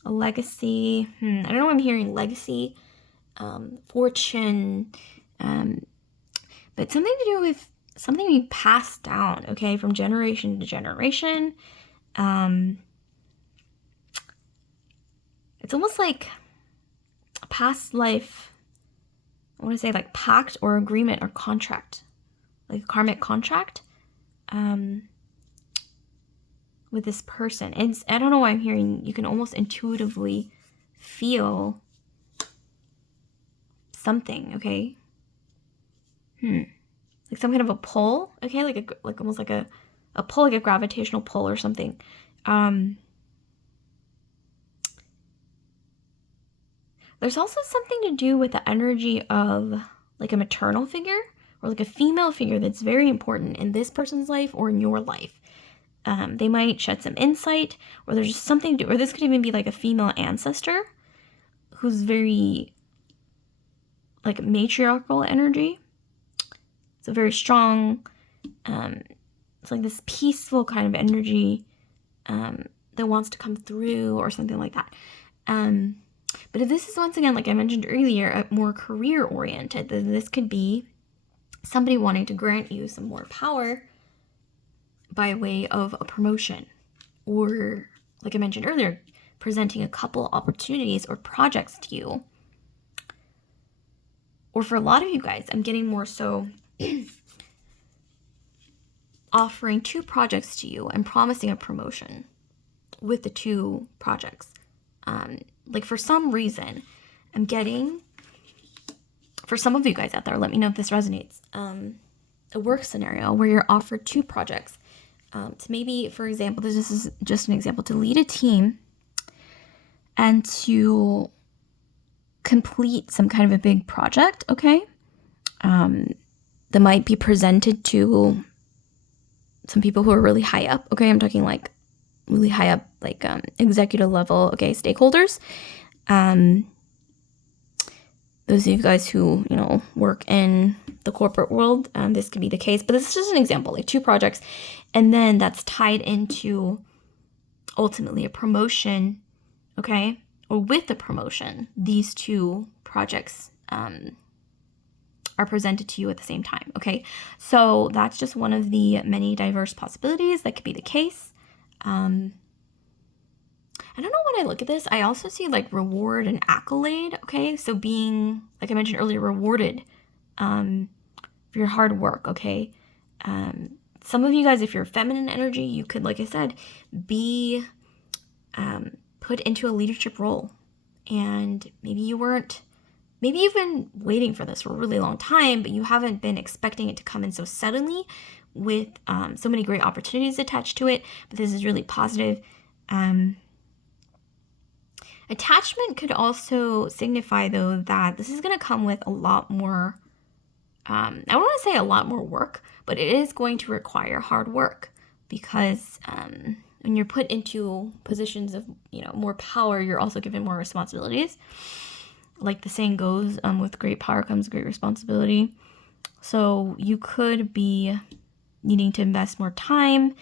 A legacy. I don't know why I'm hearing legacy, fortune, but something to do with something being passed down, okay, from generation to generation. It's almost like a past life, I want to say like pact or agreement or contract, like a karmic contract, with this person. It's, I don't know why I'm hearing, you can almost intuitively feel something, okay? Like some kind of a pull, okay? Like almost like a pull, like a gravitational pull or something. There's also something to do with the energy of like a maternal figure or like a female figure that's very important in this person's life or in your life. They might shed some insight, or there's just something to, or this could even be like a female ancestor who's very like matriarchal energy. So very strong. It's like this peaceful kind of energy that wants to come through or something like that. But if this is, once again, like I mentioned earlier, more career oriented, then this could be somebody wanting to grant you some more power by way of a promotion, or like I mentioned earlier, presenting a couple opportunities or projects to you or for a lot of you guys, I'm getting more so offering 2 projects to you and promising a promotion with the 2 projects. Like for some reason, I'm getting, for some of you guys out there, let me know if this resonates, a work scenario where you're offered 2 projects. To maybe, for example, this is just an example, to lead a team and to complete some kind of a big project, okay? That might be presented to some people who are really high up, okay? I'm talking like really high up, like executive level, okay, stakeholders. Those of you guys who, work in the corporate world, this could be the case, but this is just an example, like 2 projects, and then that's tied into ultimately a promotion, okay? Or with the promotion, these 2 projects are presented to you at the same time, okay? So that's just one of the many diverse possibilities that could be the case. I don't know, when I look at this, I also see like reward and accolade, okay? So being, like I mentioned earlier, rewarded for your hard work, okay? Some of you guys, if you're feminine energy, you could, like I said, be put into a leadership role. And maybe you've been waiting for this for a really long time, but you haven't been expecting it to come in so suddenly with so many great opportunities attached to it. But this is really positive. Attachment could also signify, though, that this is going to come with a lot more, I don't want to say a lot more work, but it is going to require hard work, because when you're put into positions of, more power, you're also given more responsibilities. Like the saying goes, with great power comes great responsibility. So you could be needing to invest more time.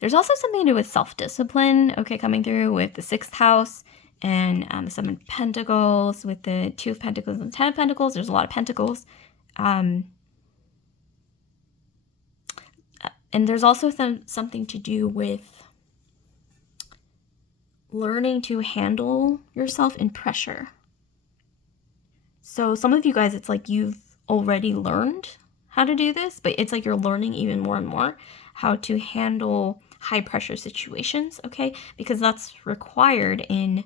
There's also something to do with self-discipline, okay, coming through with the 6th house and the 7 of Pentacles, with the 2 of Pentacles and 10 of Pentacles. There's a lot of Pentacles. And there's also something to do with learning to handle yourself in pressure. So some of you guys, it's like you've already learned how to do this, but it's like you're learning even more and more how to handle high pressure situations, okay? Because that's required in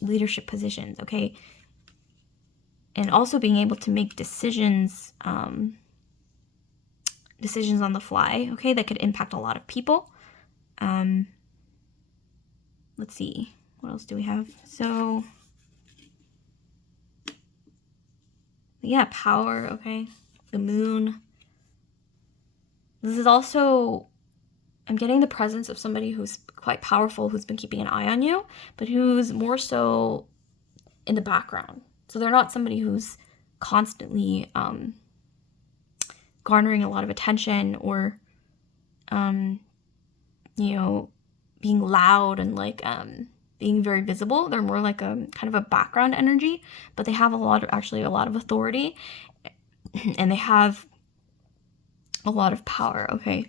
leadership positions, okay? And also being able to make decisions on the fly, okay, that could impact a lot of people. Let's see, what else do we have? So, yeah, power, okay, the moon. This is also, I'm getting the presence of somebody who's quite powerful, who's been keeping an eye on you, but who's more so in the background. So they're not somebody who's constantly garnering a lot of attention, or being loud and like being very visible. They're more like a kind of a background energy, but they have a lot of authority, and they have a lot of power, okay?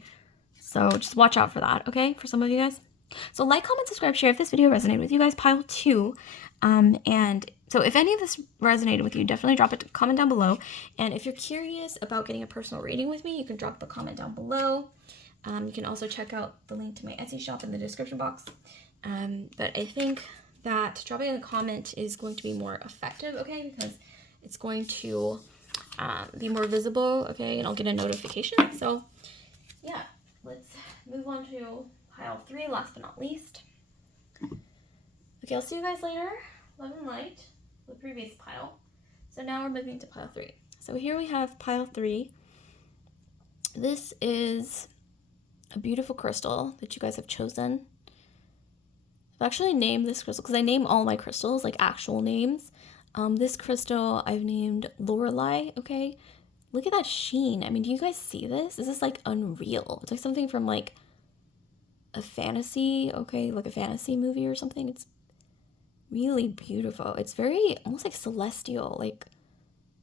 So just watch out for that, okay, for some of you guys. So like, comment, subscribe, share if this video resonated with you guys, pile 2. And so if any of this resonated with you, definitely drop a comment down below. And if you're curious about getting a personal reading with me, you can drop a comment down below. You can also check out the link to my Etsy shop in the description box. But I think that dropping a comment is going to be more effective, okay, because it's going to be more visible, okay, and I'll get a notification. So yeah, let's move on to pile 3, last but not least. Okay, I'll see you guys later. Love and light, the previous pile. So now we're moving to pile 3. So here we have pile 3. This is a beautiful crystal that you guys have chosen. I've actually named this crystal, because I name all my crystals like actual names. This crystal I've named Lorelei, okay? Look at that sheen. I mean, do you guys see this? This is like unreal. It's like something from like a fantasy, okay? Like a fantasy movie or something. It's really beautiful. It's very, almost like celestial. Like,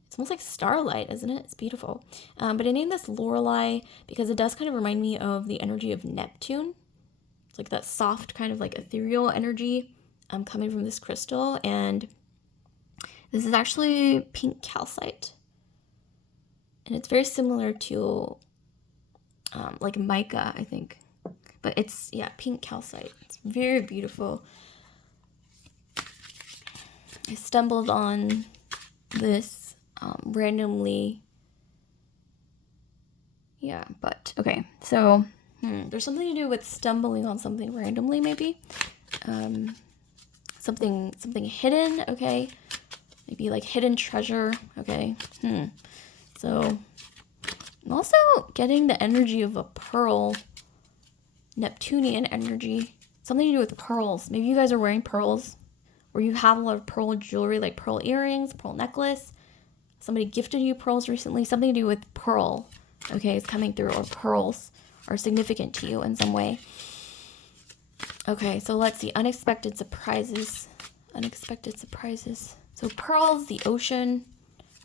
it's almost like starlight, isn't it? It's beautiful. But I named this Lorelei because it does kind of remind me of the energy of Neptune. It's like that soft kind of like ethereal energy. coming from this crystal, and this is actually pink calcite, and it's very similar to like mica, I think, but it's, yeah, pink calcite. It's very beautiful. I stumbled on this randomly. Yeah, but okay, so there's something to do with stumbling on something randomly, maybe. Something hidden, okay? Maybe like hidden treasure, okay? So I'm also getting the energy of a pearl, Neptunian energy. Something to do with pearls. Maybe you guys are wearing pearls, or you have a lot of pearl jewelry, like pearl earrings, pearl necklace. Somebody gifted you pearls recently. Something to do with pearl, okay, is coming through, or pearls are significant to you in some way. Okay, so let's see. Unexpected surprises. Unexpected surprises. So pearls, the ocean,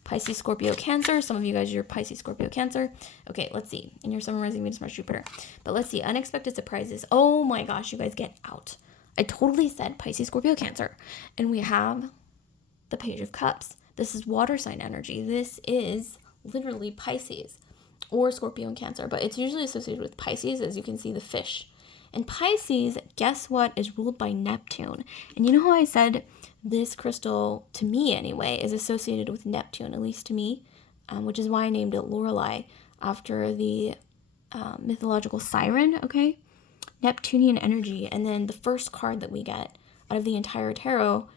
Pisces, Scorpio, Cancer. Some of you guys are Pisces, Scorpio, Cancer. Okay, let's see. In your Sun, Rising, Venus, Mars, Jupiter. But let's see. Unexpected surprises. Oh my gosh, you guys, get out. I totally said Pisces, Scorpio, Cancer. And we have the Page of Cups. This is water sign energy. This is literally Pisces or Scorpio and Cancer, but it's usually associated with Pisces, as you can see the fish. And Pisces, guess what, is ruled by Neptune. And you know how I said this crystal, to me anyway, is associated with Neptune, at least to me, which is why I named it Lorelei, after the mythological siren, okay? Neptunian energy. And then the first card that we get out of the entire tarot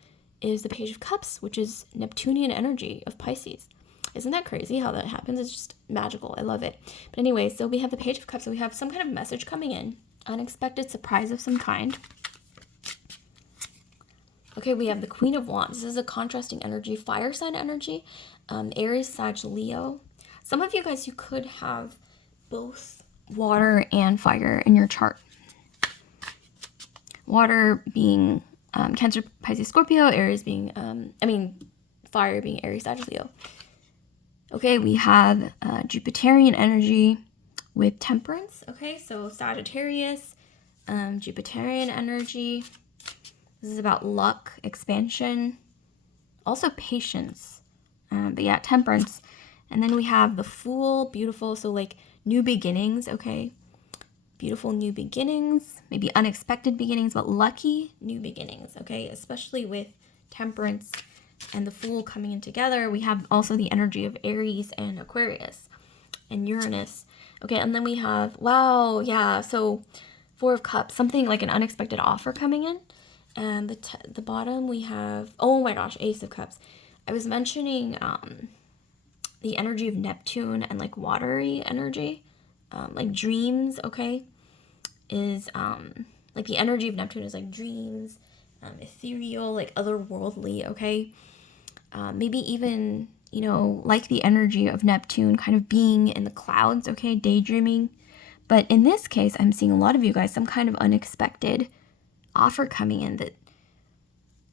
is the Page of Cups, which is Neptunian energy of Pisces. Isn't that crazy how that happens? It's just magical. I love it. But anyway, so we have the Page of Cups, so we have some kind of message coming in. Unexpected surprise of some kind. Okay, we have the Queen of Wands. This is a contrasting energy, fire sign energy, Aries, Sag, Leo. Some of you guys, you could have both water and fire in your chart. Water being Cancer, Pisces, Scorpio, Aries being, fire being Aries, Sag, Leo. Okay, we have Jupiterian energy with Temperance. Okay, so Sagittarius, Jupiterian energy. This is about luck, expansion, also patience. But yeah, Temperance. And then we have the Fool, beautiful, so like new beginnings, okay? Beautiful new beginnings, maybe unexpected beginnings, but lucky new beginnings, okay? Especially with Temperance and the Fool coming in together. We have also the energy of Aries and Aquarius and Uranus. Okay, and then we have, wow, yeah, so Four of Cups, something like an unexpected offer coming in. And the bottom we have, oh my gosh, Ace of Cups. I was mentioning the energy of Neptune and like watery energy, like dreams, okay, is like the energy of Neptune is like dreams, ethereal, like otherworldly, okay. Maybe even, you know, like the energy of Neptune kind of being in the clouds, okay, daydreaming. But in this case, I'm seeing a lot of you guys, some kind of unexpected offer coming in that,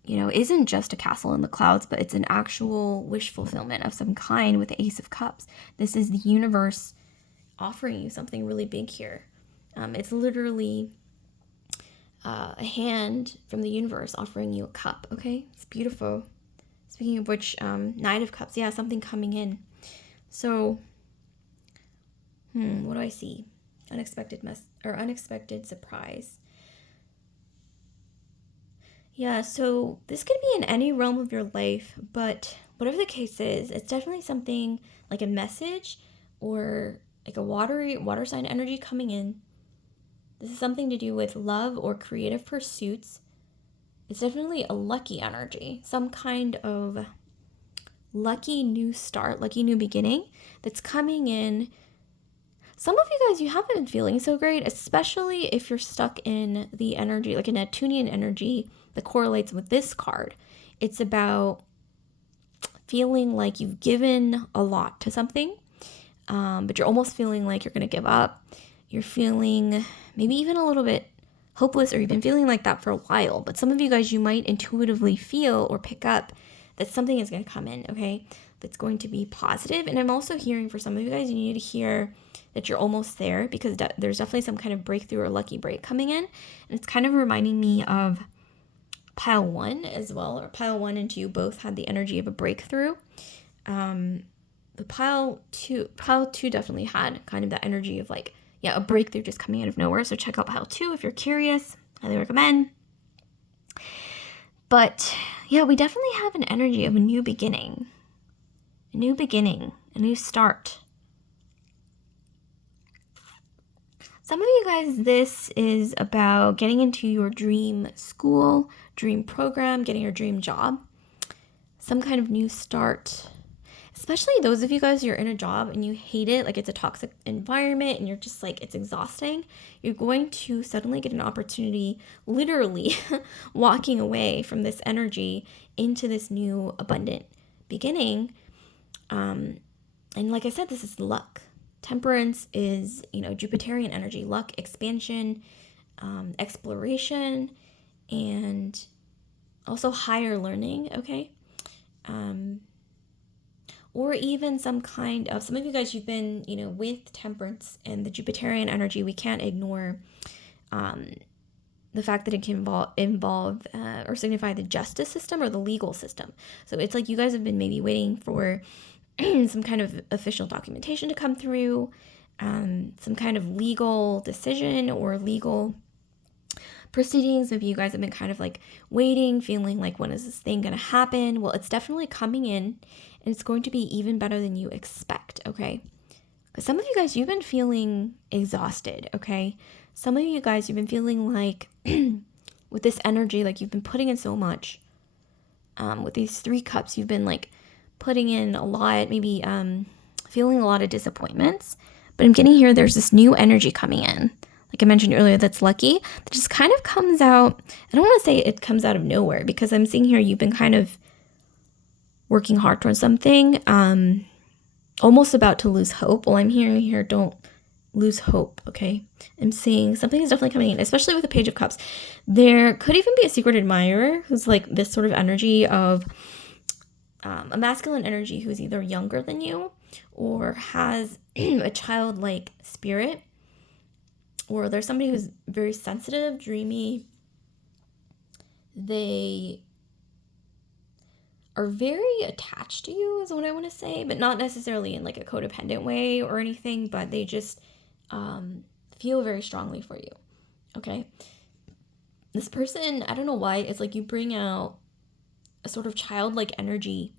you know, isn't just a castle in the clouds, but it's an actual wish fulfillment of some kind with the Ace of Cups. This is the universe offering you something really big here. It's literally a hand from the universe offering you a cup, okay? It's beautiful. Speaking of which, Knight of Cups, yeah, something coming in. So, what do I see? Unexpected surprise. Yeah, so this could be in any realm of your life, but whatever the case is, it's definitely something like a message or like a water sign energy coming in. This is something to do with love or creative pursuits. It's definitely a lucky energy, some kind of lucky new start, lucky new beginning that's coming in. Some of you guys, you haven't been feeling so great, especially if you're stuck in the energy, like a Neptunian energy that correlates with this card. It's about feeling like you've given a lot to something, but you're almost feeling like you're going to give up. You're feeling maybe even a little bit hopeless, or you've been feeling like that for a while. But some of you guys, you might intuitively feel or pick up that something is going to come in, okay, that's going to be positive. And I'm also hearing for some of you guys, you need to hear that you're almost there, because there's definitely some kind of breakthrough or lucky break coming in. And it's kind of reminding me of pile 1 as well, or pile 1 and 2 both had the energy of a breakthrough. The pile 2 definitely had kind of that energy of like, yeah, a breakthrough just coming out of nowhere. So check out pile 2 if you're curious. Highly recommend. But yeah, we definitely have an energy of a new beginning, a new start. Some of you guys, this is about getting into your dream school, dream program, getting your dream job, some kind of new start. Especially those of you guys, you're in a job and you hate it, like it's a toxic environment and you're just like, it's exhausting. You're going to suddenly get an opportunity, literally walking away from this energy into this new abundant beginning. And like I said, this is luck. Temperance is, Jupiterian energy, luck, expansion, exploration, and also higher learning, okay? Or even some of you guys, you've been, with temperance and the Jupiterian energy, we can't ignore the fact that it can involve or signify the justice system or the legal system. So it's like you guys have been maybe waiting for some kind of official documentation to come through, some kind of legal decision or legal proceedings. Maybe you guys have been kind of like waiting, feeling like, when is this thing going to happen? Well, it's definitely coming in, and it's going to be even better than you expect, okay? Because some of you guys, you've been feeling exhausted, okay? Some of you guys, you've been feeling like with this energy, like you've been putting in so much. With these 3 cups, you've been like putting in a lot, maybe feeling a lot of disappointments. But I'm getting here, there's this new energy coming in. Like I mentioned earlier, that's lucky. That just kind of comes out. I don't want to say it comes out of nowhere, because I'm seeing here you've been kind of working hard towards something, almost about to lose hope. Well, I'm hearing here, don't lose hope, okay? I'm seeing something is definitely coming in, especially with the Page of Cups. There could even be a secret admirer who's like this sort of energy of a masculine energy who's either younger than you or has a childlike spirit, or there's somebody who's very sensitive, dreamy. They are very attached to you is what I want to say, but not necessarily in like a codependent way or anything, but they just feel very strongly for you, okay? This person, I don't know why, it's like you bring out a sort of childlike energy,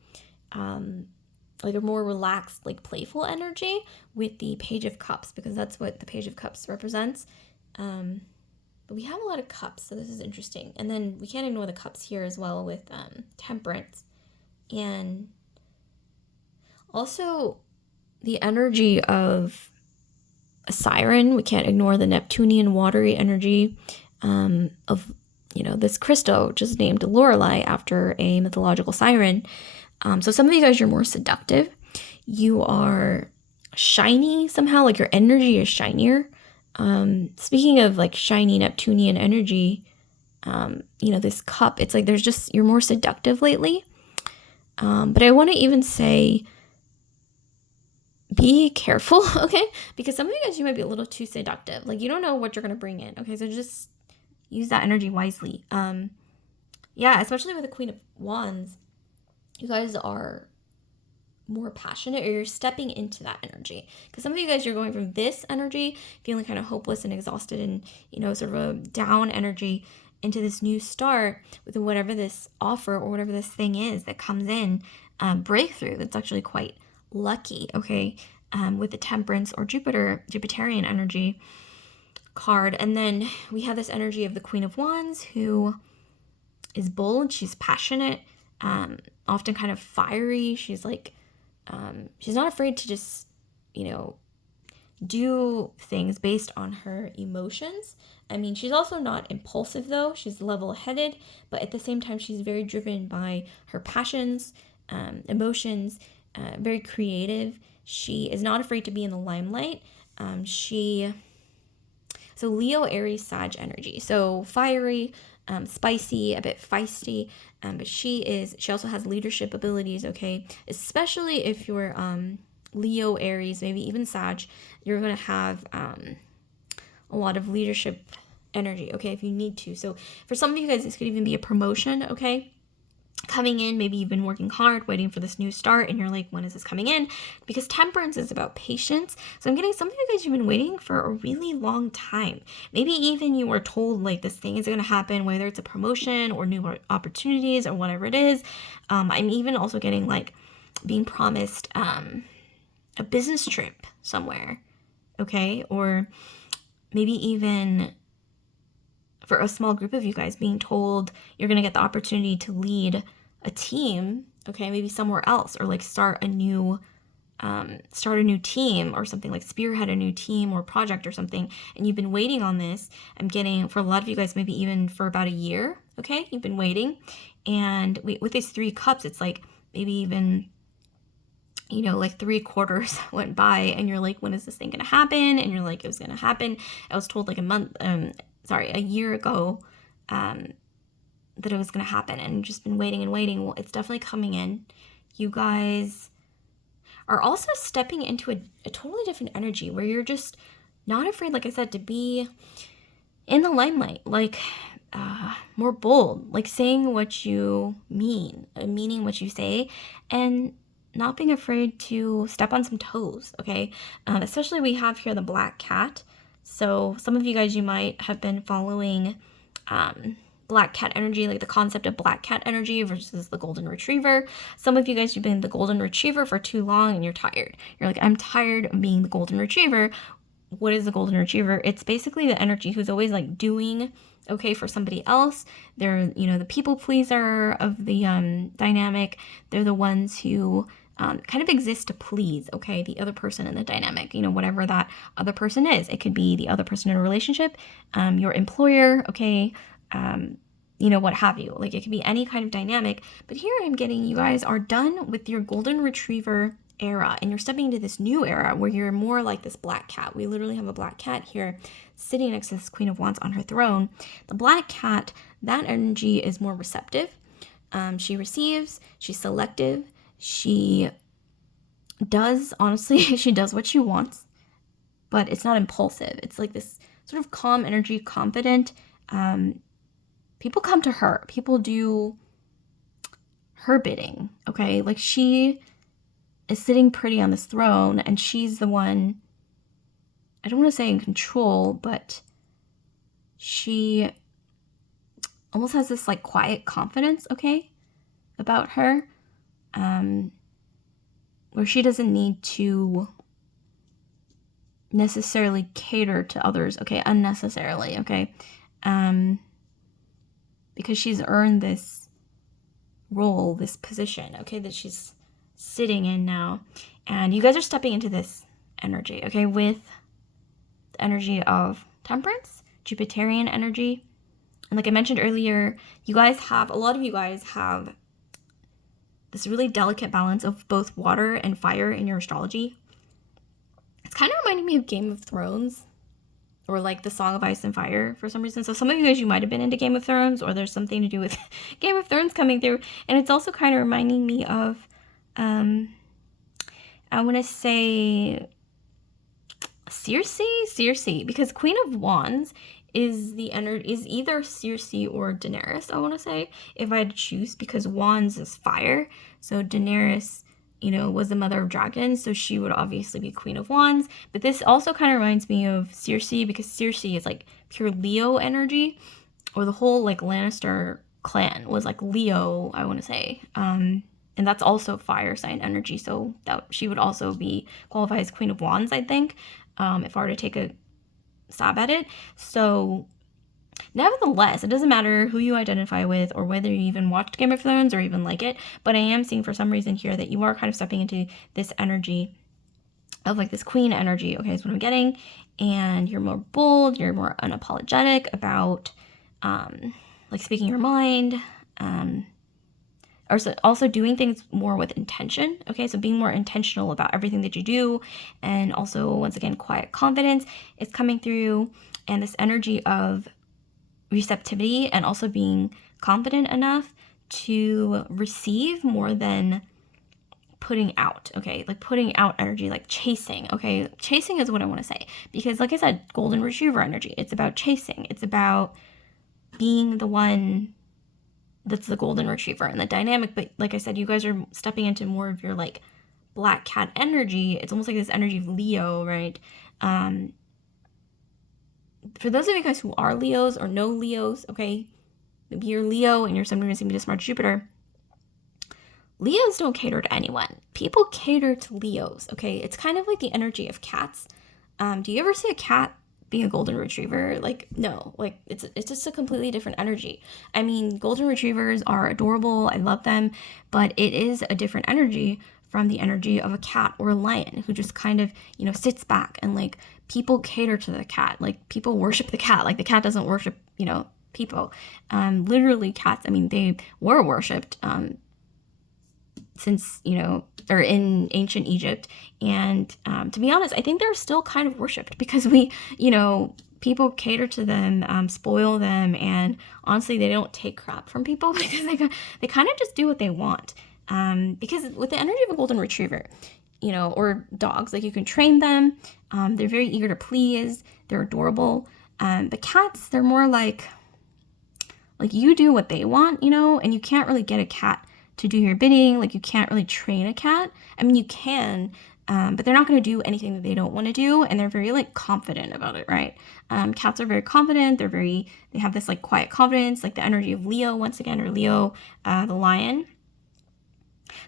like a more relaxed, like playful energy with the Page of Cups, because that's what the Page of Cups represents. But we have a lot of cups, so this is interesting. And then we can't ignore the cups here as well with temperance. And also the energy of a siren. We can't ignore the Neptunian watery energy of, this crystal just named Lorelei after a mythological siren. So some of you guys, you're more seductive. You are shiny somehow, like your energy is shinier. Speaking of like shiny Neptunian energy, this cup, it's like you're more seductive lately. But I want to even say, be careful, okay? Because some of you guys, you might be a little too seductive. Like you don't know what you're going to bring in, okay? So just use that energy wisely. Yeah, especially with the Queen of Wands, you guys are more passionate, or you're stepping into that energy. Because some of you guys, you're going from this energy, feeling kind of hopeless and exhausted and, sort of a down energy, into this new start with whatever this offer or whatever this thing is that comes in, breakthrough that's actually quite lucky, okay? With the Temperance or Jupiterian energy card. And then we have this energy of the Queen of Wands, who is bold, she's passionate, often kind of fiery. She's like, she's not afraid to just, do things based on her emotions. I mean, she's also not impulsive though. She's level-headed, but at the same time, she's very driven by her passions, emotions, very creative. She is not afraid to be in the limelight. So Leo, Aries, Sag energy. So fiery, spicy, a bit feisty, but she also has leadership abilities, okay? Especially if you're Leo, Aries, maybe even Sag, you're going to have a lot of leadership energy, okay, if you need to. So for some of you guys, this could even be a promotion, okay? Coming in, maybe you've been working hard, waiting for this new start, and you're like, when is this coming in? Because temperance is about patience. So I'm getting some of you guys, you've been waiting for a really long time. Maybe even you were told like this thing is going to happen, whether it's a promotion or new opportunities or whatever it is. I'm even also getting like being promised a business trip somewhere, okay? Or maybe even for a small group of you guys being told you're going to get the opportunity to lead a team, okay, maybe somewhere else, or like start a new team or something, like spearhead a new team or project or something, and you've been waiting on this. I'm getting, for a lot of you guys, maybe even for about a year, okay, you've been waiting. And with these 3 cups, it's like maybe even, you know, like 3 quarters went by and you're like, when is this thing going to happen? And you're like, it was going to happen. I was told like a year ago that it was going to happen, and just been waiting and waiting. Well, it's definitely coming in. You guys are also stepping into a totally different energy where you're just not afraid, like I said, to be in the limelight, like more bold, like saying what you mean, meaning what you say, and not being afraid to step on some toes, okay? Especially we have here the black cat. So some of you guys, you might have been following black cat energy, like the concept of black cat energy versus the golden retriever. Some of you guys, you've been the golden retriever for too long and you're tired. You're like, I'm tired of being the golden retriever. What is the golden retriever? It's basically the energy who's always like doing okay for somebody else. They're, you know, the people pleaser of the dynamic. They're the ones who kind of exist to please, okay, the other person in the dynamic, you know, whatever that other person is. It could be the other person in a relationship, your employer, okay, you know, what have you. Like, it could be any kind of dynamic. But here I'm getting, you guys are done with your golden retriever era, and you're stepping into this new era where you're more like this black cat. We literally have a black cat here sitting next to this Queen of Wands on her throne. The black cat, that energy is more receptive. She receives, she's selective, she does, honestly, she does what she wants, but it's not impulsive. It's like this sort of calm energy, confident. People come to her. People do her bidding, okay? Like, she is sitting pretty on this throne, and she's the one, I don't want to say in control, but she almost has this like quiet confidence, okay, about her, where she doesn't need to necessarily cater to others, okay, unnecessarily, okay, because she's earned this role, this position, okay, that she's sitting in now. And you guys are stepping into this energy, okay, with the energy of temperance, Jupiterian energy. And like I mentioned earlier, a lot of you guys have this really delicate balance of both water and fire in your astrology. It's kind of reminding me of Game of Thrones, or like the Song of Ice and Fire for some reason. So some of you guys, you might have been into Game of Thrones, or there's something to do with Game of Thrones coming through. And it's also kind of reminding me of, I want to say Circe, because Queen of Wands is either Circe or Daenerys, I want to say, if I had to choose, because Wands is fire. So Daenerys, you know, was the mother of dragons, so she would obviously be Queen of Wands. But this also kind of reminds me of Circe, because Circe is like pure Leo energy, or the whole like Lannister clan was like Leo, I want to say. And that's also fire sign energy, so that she would also be qualified as Queen of Wands, I think, if I were to take a stab at it. So nevertheless, it doesn't matter who you identify with or whether you even watched Game of Thrones or even like it, but I am seeing for some reason here that you are kind of stepping into this energy of like this queen energy, okay, is what I'm getting. And you're more bold, you're more unapologetic about like speaking your mind, or also doing things more with intention, okay? So being more intentional about everything that you do, and also, once again, quiet confidence is coming through, and this energy of receptivity, and also being confident enough to receive more than putting out, okay? Like putting out energy, like chasing, okay? Chasing is what I want to say. Because like I said, golden retriever energy, it's about chasing. It's about being the one that's the golden retriever and the dynamic. But like I said, you guys are stepping into more of your like black cat energy. It's almost like this energy of Leo, right? For those of you guys who are Leos or know Leos, okay? Maybe you're Leo and you're sometimes going to be Mars Jupiter. Leos don't cater to anyone. People cater to Leos, okay? It's kind of like the energy of cats. Do you ever see a cat being a golden retriever? Like, no. Like, it's just a completely different energy. I mean, golden retrievers are adorable. I love them. But it is a different energy from the energy of a cat or a lion who just kind of, you know, sits back and, like, people cater to the cat. Like, people worship the cat. Like, the cat doesn't worship, you know, people. Literally, cats, I mean, they were worshipped since, you know, or in ancient Egypt. And to be honest, I think they're still kind of worshipped because we, you know, people cater to them, spoil them, and honestly, they don't take crap from people because they kind of just do what they want. Because with the energy of a golden retriever, you know, or dogs, like you can train them. They're very eager to please. They're adorable. But cats, they're more like you do what they want, you know, and you can't really get a cat to do your bidding. Like, you can't really train a cat. I mean, you can, but they're not going to do anything that they don't want to do, and they're very, like, confident about it, right? Cats are very confident. They have this, like, quiet confidence, like the energy of Leo, once again, or Leo, the lion.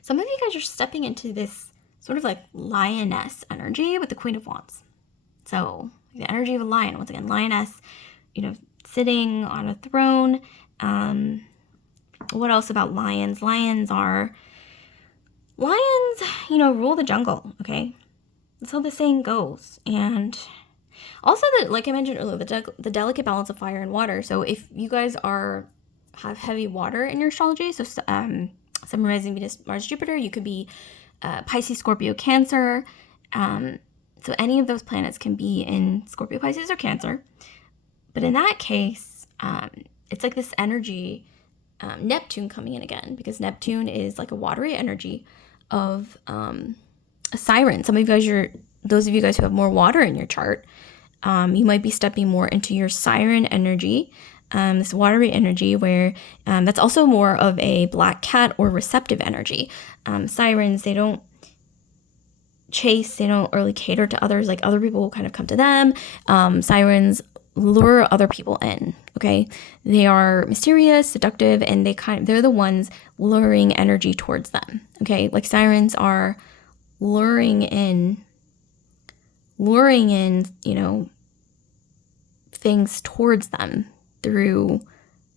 Some of you guys are stepping into this sort of, like, lioness energy with the Queen of Wands. So, the energy of a lion, once again, lioness, you know, sitting on a throne. What else about lions? Lions, you know, rule the jungle, okay? That's how the saying goes. And also, like I mentioned earlier, the delicate balance of fire and water. So if you guys have heavy water in your astrology, so Sun, Rising, Venus, Mars, Jupiter, you could be Pisces, Scorpio, Cancer. So any of those planets can be in Scorpio, Pisces, or Cancer. But in that case, it's like this energy, Neptune coming in again, because Neptune is like a watery energy of a siren. Some of you guys, those of you guys who have more water in your chart, you might be stepping more into your siren energy, this watery energy where that's also more of a black cat or receptive energy. Sirens, they don't chase, they don't really cater to others, like other people will kind of come to them. Sirens lure other people in, okay? They are mysterious, seductive, and they're the ones luring energy towards them, okay? Like sirens are luring in, you know, things towards them through,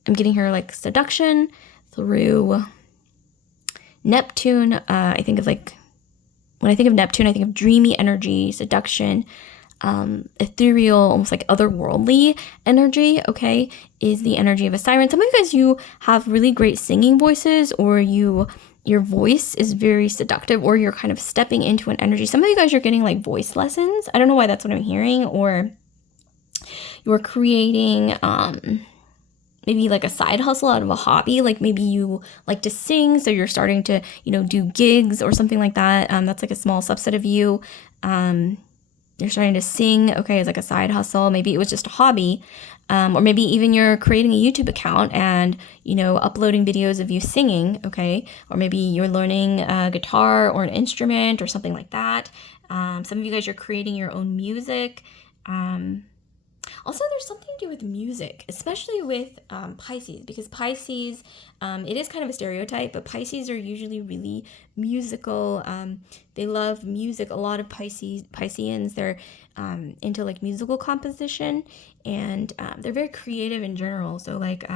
I'm getting here like seduction, through Neptune. I think of like, when I think of Neptune, I think of dreamy energy, seduction, ethereal, almost like otherworldly energy, okay, is the energy of a siren. Some of you guys, you have really great singing voices, or your voice is very seductive, or you're kind of stepping into an energy. Some of you guys are getting like voice lessons. I don't know why that's what I'm hearing, or you're creating maybe like a side hustle out of a hobby. Like maybe you like to sing, so you're starting to, you know, do gigs or something like that. That's like a small subset of you. You're starting to sing, okay, as like a side hustle. Maybe it was just a hobby. Or maybe even you're creating a YouTube account and, you know, uploading videos of you singing, okay? Or maybe you're learning a guitar or an instrument or something like that. Some of you guys are creating your own music. Also, there's something to do with music, especially with Pisces, because Pisces, it is kind of a stereotype, but Pisces are usually really musical. They love music. A lot of Pisceans, they're into like musical composition, and they're very creative in general. So like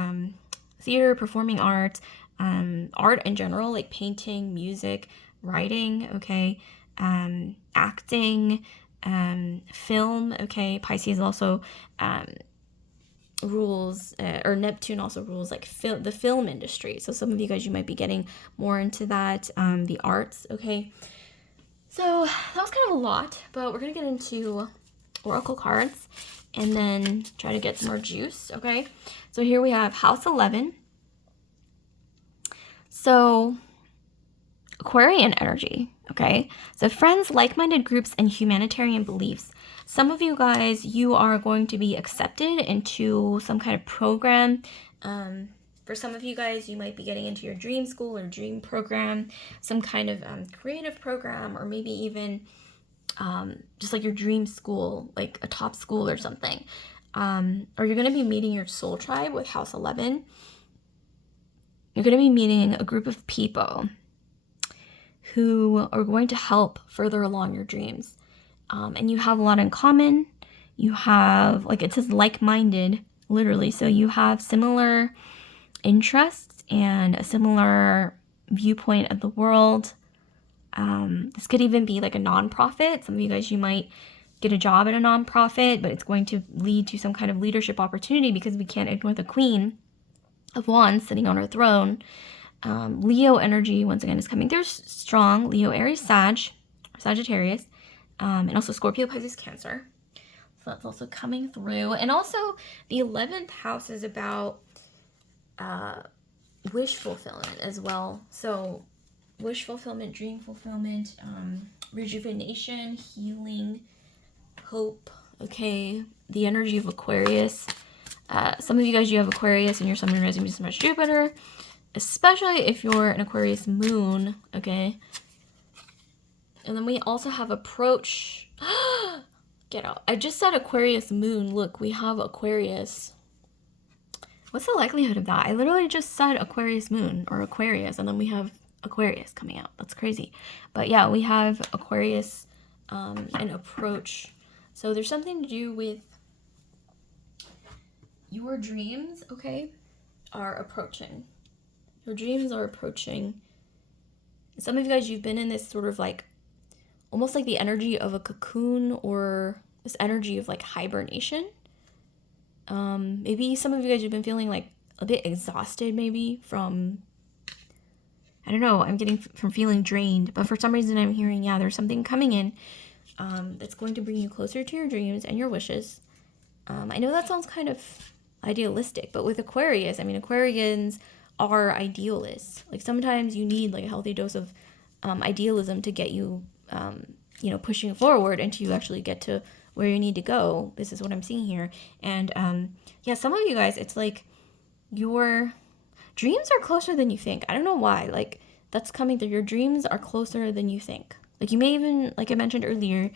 theater, performing arts, art in general, like painting, music, writing, okay, acting, film, okay. Pisces also rules, or Neptune also rules like the film industry. So some of you guys, you might be getting more into that, the arts, okay. So that was kind of a lot, but we're gonna get into oracle cards and then try to get some more juice, okay. So here we have House 11. So Aquarian energy, okay? So friends, like-minded groups, and humanitarian beliefs. Some of you guys, you are going to be accepted into some kind of program. For some of you guys, you might be getting into your dream school or dream program, some kind of creative program, or maybe even just like your dream school, like a top school or something. Or you're going to be meeting your soul tribe with House 11. You're going to be meeting a group of people who are going to help further along your dreams. And you have a lot in common. You have, like it says, like-minded, literally. So you have similar interests and a similar viewpoint of the world. This could even be like a nonprofit. Some of you guys, you might get a job at a nonprofit, but it's going to lead to some kind of leadership opportunity, because we can't ignore the Queen of Wands sitting on her throne. Leo energy, once again, is coming through strong. Leo, Aries, Sagittarius, and also Scorpio, Pisces, Cancer. So that's also coming through. And also the 11th house is about wish fulfillment as well. So wish fulfillment, dream fulfillment, rejuvenation, healing, hope. Okay, the energy of Aquarius. Some of you guys, you have Aquarius and your sun and rising, so much Jupiter, especially if you're an Aquarius moon. Okay, and then we also have approach. Get out. I just said Aquarius moon. Look, we have Aquarius. What's the likelihood of that? I literally just said Aquarius moon or Aquarius, and then we have Aquarius coming out. That's crazy. But yeah, we have Aquarius and approach. So there's something to do with your dreams, okay, are approaching. Your dreams are approaching. Some of you guys, you've been in this sort of like, almost like the energy of a cocoon, or this energy of like hibernation. Maybe some of you guys have been feeling like a bit exhausted, maybe from, I don't know, I'm getting from feeling drained, but for some reason I'm hearing, yeah, there's something coming in that's going to bring you closer to your dreams and your wishes. I know that sounds kind of idealistic, but with Aquarius, I mean, Aquarians are idealists. Like sometimes you need like a healthy dose of idealism to get you, pushing forward and to actually get to where you need to go. This is what I'm seeing here. And yeah, some of you guys, it's like your dreams are closer than you think. I don't know why. Like that's coming through. Your dreams are closer than you think. Like you may even, like I mentioned earlier,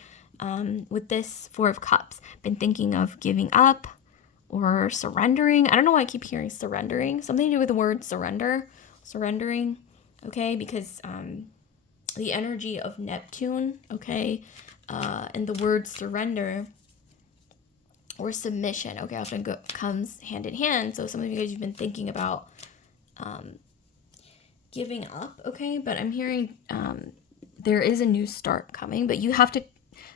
with this Four of Cups, been thinking of giving up or surrendering. I don't know why I keep hearing surrendering. Something to do with the word surrendering. Okay, because the energy of Neptune, okay, and the word surrender or submission, okay, often comes hand in hand. So some of you guys, you've been thinking about giving up, okay, but I'm hearing there is a new start coming, but you have to,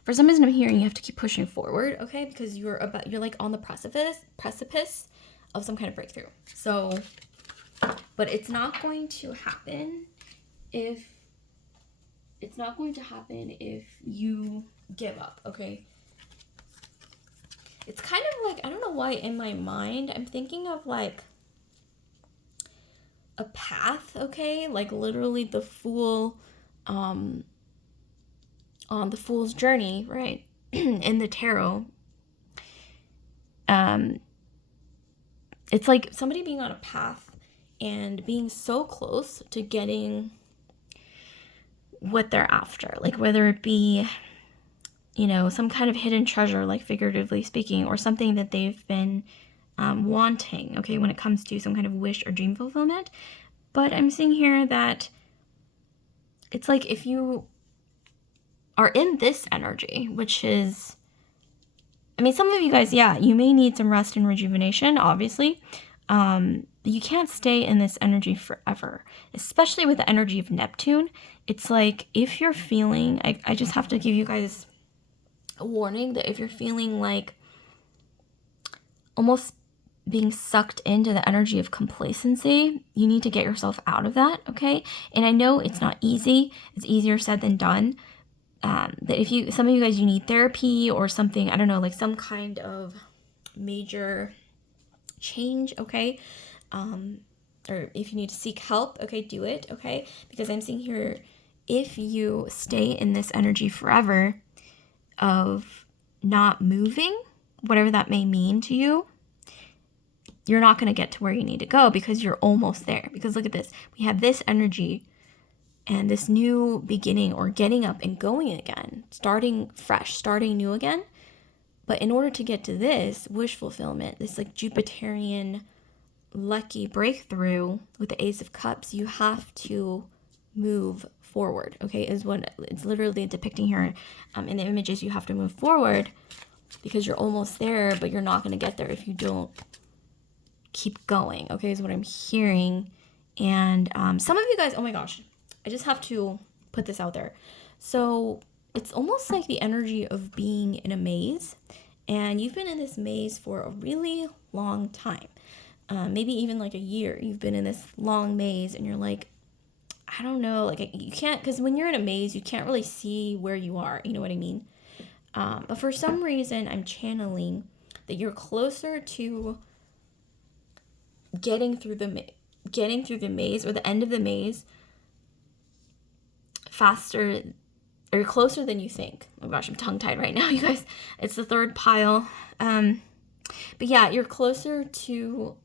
for some reason I'm hearing you have to keep pushing forward, okay, because you're like on the precipice of some kind of breakthrough. So, but it's not going to happen if you give up, okay? It's kind of like, I don't know why in my mind I'm thinking of like a path, okay? Like literally the Fool on the Fool's journey, right? In the tarot. It's like somebody being on a path and being so close to getting what they're after, like whether it be, some kind of hidden treasure, like figuratively speaking, or something that they've been wanting, okay, when it comes to some kind of wish or dream fulfillment. But I'm seeing here that it's like if you are in this energy, which is, I mean, some of you guys, yeah, you may need some rest and rejuvenation, obviously. You can't stay in this energy forever, especially with the energy of Neptune. It's like if you're feeling, I just have to give you guys a warning that if you're feeling like almost being sucked into the energy of complacency, you need to get yourself out of that, okay? And I know it's not easy. It's easier said than done. That if some of you guys, you need therapy or something, I don't know, like some kind of major change, okay? Or if you need to seek help, okay, do it, okay? Because I'm seeing here if you stay in this energy forever of not moving, whatever that may mean to you, you're not going to get to where you need to go because you're almost there. Because look at this. We have this energy and this new beginning, or getting up and going again, starting fresh, starting new again. But in order to get to this wish fulfillment, this like Jupiterian lucky breakthrough with the Ace of Cups, you have to move forward, okay, is what it's literally depicting here in the images. You have to move forward because you're almost there, but you're not going to get there if you don't keep going, okay, is what I'm hearing. And some of you guys, oh my gosh, I just have to put this out there. So it's almost like the energy of being in a maze, and you've been in this maze for a really long time. Maybe even like a year. You've been in this long maze and you're like, I don't know, like you can't, because when you're in a maze, you can't really see where you are. You know what I mean? But for some reason, I'm channeling that you're closer to getting through the maze, or the end of the maze faster, or closer than you think. Oh my gosh, I'm tongue-tied right now, you guys. It's the third pile. But yeah, you're closer to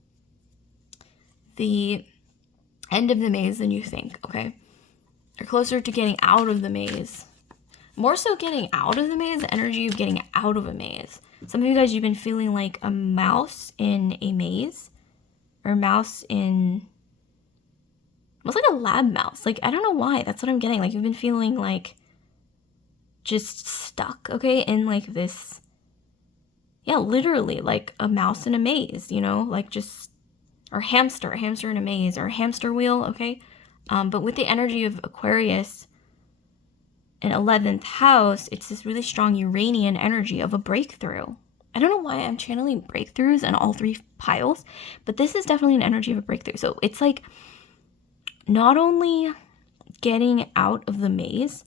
the end of the maze than you think, okay? You're closer to getting out of the maze. More so getting out of the maze, the energy of getting out of a maze. Some of you guys, you've been feeling like a mouse in a maze, or a mouse in, almost like a lab mouse. Like, I don't know why, that's what I'm getting. Like, you've been feeling like just stuck, okay, in like this, yeah, literally like a mouse in a maze, you know, like just, or a hamster in a maze, or a hamster wheel, okay? But with the energy of Aquarius in 11th house, it's this really strong Uranian energy of a breakthrough. I don't know why I'm channeling breakthroughs in all three piles, but this is definitely an energy of a breakthrough. So it's like not only getting out of the maze,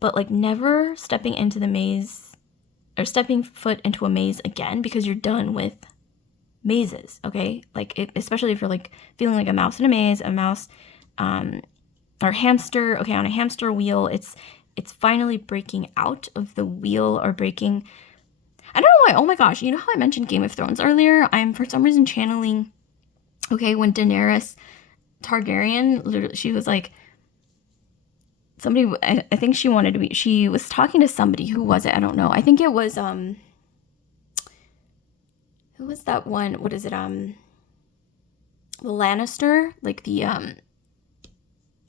but like never stepping into the maze, or stepping foot into a maze again, because you're done with mazes, okay? Like, especially if you're like feeling like a mouse in a maze, a mouse, or hamster, okay, on a hamster wheel, it's finally breaking out of the wheel, or breaking, I don't know why, oh my gosh, you know how I mentioned Game of Thrones earlier? I'm for some reason channeling, okay, when Daenerys Targaryen, literally, she was like, somebody, I think she wanted to be, she was talking to somebody, who was it? I don't know. I think it was, who was that one? What is it? The Lannister, like the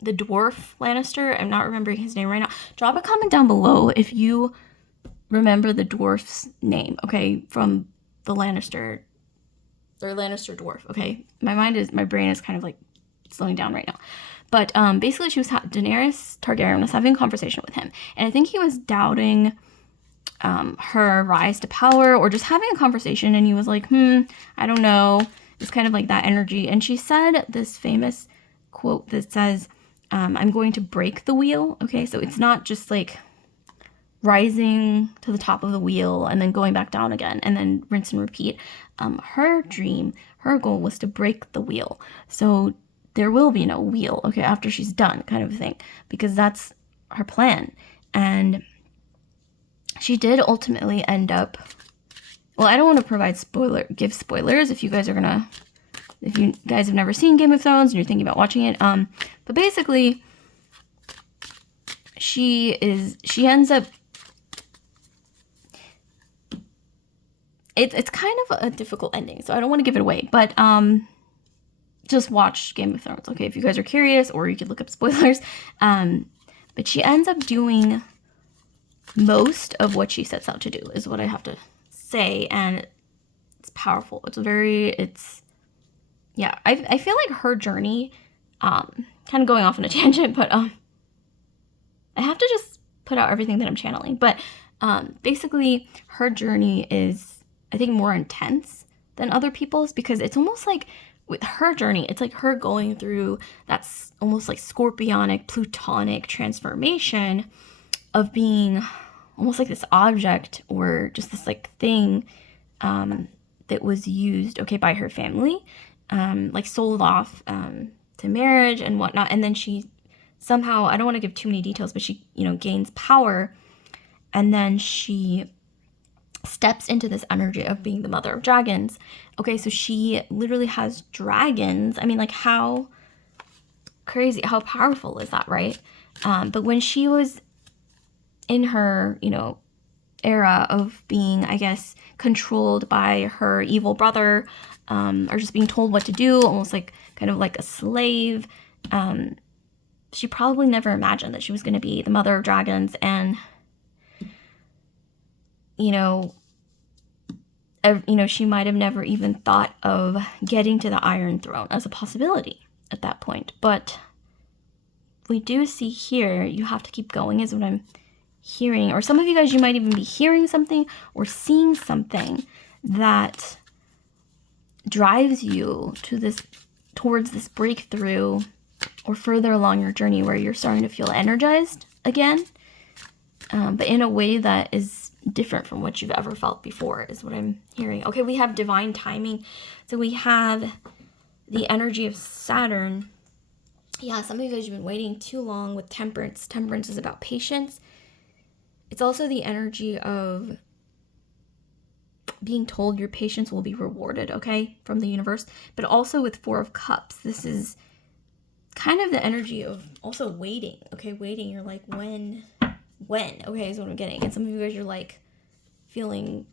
dwarf Lannister. I'm not remembering his name right now. Drop a comment down below if you remember the dwarf's name, okay, from the Lannister, or Lannister dwarf, okay? My brain is kind of like slowing down right now. But basically, Daenerys Targaryen was having a conversation with him, and I think he was doubting her rise to power, or just having a conversation, and he was like, I don't know. It's kind of like that energy. And she said this famous quote that says, I'm going to break the wheel. Okay, so it's not just like rising to the top of the wheel and then going back down again and then rinse and repeat. Her dream, her goal was to break the wheel. So there will be no wheel, okay, after she's done, kind of thing, because that's her plan. And she did ultimately end up, well, I don't want to give spoilers if you guys have never seen Game of Thrones and you're thinking about watching it. But basically, she ends up, it's kind of a difficult ending, so I don't want to give it away, but just watch Game of Thrones, okay, if you guys are curious, or you could look up spoilers. But she ends up doing most of what she sets out to do, is what I have to say, and it's powerful. Yeah, I feel like her journey, kind of going off on a tangent, but I have to just put out everything that I'm channeling. But basically, her journey is, I think, more intense than other people's, because it's almost like with her journey, it's like her going through that's almost like scorpionic, plutonic transformation of being almost like this object, or just this like thing that was used, okay, by her family, like sold off to marriage and whatnot. And then she somehow, I don't want to give too many details, but she, gains power, and then she steps into this energy of being the mother of dragons. Okay, so she literally has dragons. I mean, like, how crazy, how powerful is that, right? But when she was in her, era of being, I guess, controlled by her evil brother, or just being told what to do, almost like kind of like a slave, she probably never imagined that she was going to be the mother of dragons, and she might have never even thought of getting to the Iron Throne as a possibility at that point. But we do see here, you have to keep going, is what I'm hearing. Or some of you guys, you might even be hearing something or seeing something that drives you towards this breakthrough, or further along your journey where you're starting to feel energized again, but in a way that is different from what you've ever felt before, is what I'm hearing. Okay, we have divine timing. So we have the energy of Saturn. Yeah, some of you guys have been waiting too long with Temperance. Temperance is about patience. It's also the energy of being told your patience will be rewarded, okay, from the universe. But also with Four of Cups, this is kind of the energy of also waiting, okay, waiting. You're like, when, okay, is what I'm getting. And some of you guys, you're like feeling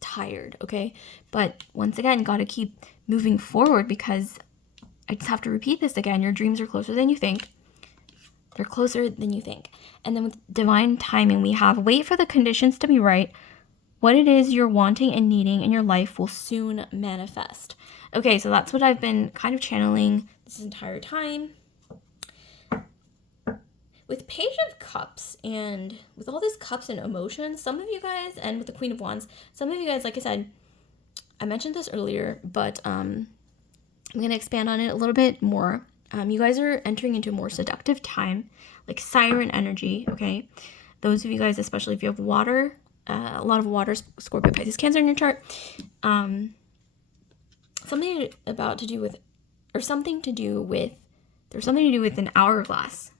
tired, okay? But once again, got to keep moving forward, because I just have to repeat this again. Your dreams are closer than you think. They're closer than you think. And then with divine timing, we have wait for the conditions to be right. What it is you're wanting and needing in your life will soon manifest. Okay, so that's what I've been kind of channeling this entire time. With Page of Cups, and with all these cups and emotions, some of you guys, and with the Queen of Wands, some of you guys, like I said, I mentioned this earlier, but I'm going to expand on it a little bit more. You guys are entering into a more seductive time, like siren energy, okay? Those of you guys, especially if you have water, a lot of water, Scorpio, Pisces, Cancer in your chart, something to do with an hourglass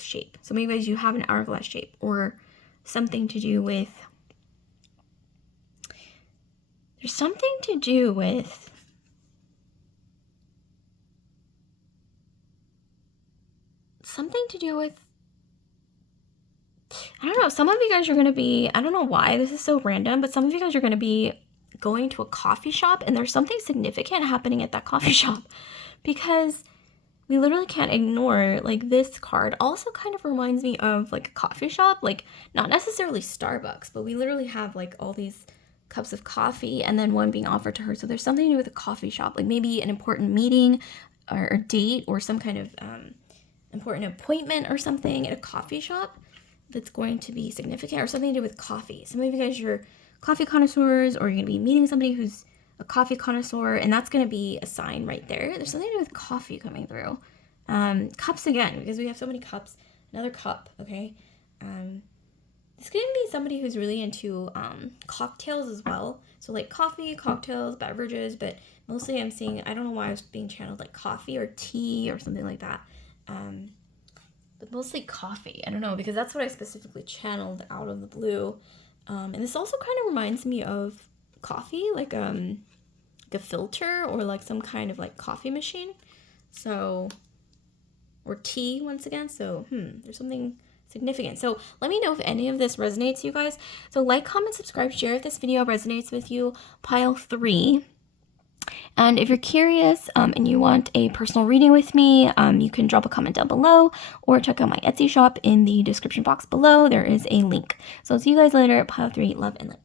shape. So maybe guys, you have an hourglass shape, or something to do with, I don't know, some of you guys are going to be, I don't know why this is so random, but some of you guys are going to be going to a coffee shop, and there's something significant happening at that coffee shop, because we literally can't ignore, like, this card also kind of reminds me of like a coffee shop, like not necessarily Starbucks, but we literally have like all these cups of coffee and then one being offered to her. So there's something to do with a coffee shop, like maybe an important meeting or a date, or some kind of important appointment or something at a coffee shop that's going to be significant, or something to do with coffee. Some of you guys, you're coffee connoisseurs, or you're going to be meeting somebody who's a coffee connoisseur, and that's going to be a sign right there. There's something to do with coffee coming through. Cups again, because we have so many cups. Another cup, okay? This could be somebody who's really into cocktails as well. So like coffee, cocktails, beverages, but mostly I'm seeing, I don't know why I was being channeled like coffee or tea or something like that. But mostly coffee. I don't know, because that's what I specifically channeled out of the blue. And this also kind of reminds me of coffee, like a filter, or like some kind of like coffee machine. So, or tea once again. So, there's something significant. So let me know if any of this resonates, you guys. So like, comment, subscribe, share if this video resonates with you. Pile 3. And if you're curious and you want a personal reading with me, you can drop a comment down below, or check out my Etsy shop in the description box below. There is a link. So I'll see you guys later. Pile 3, love and light.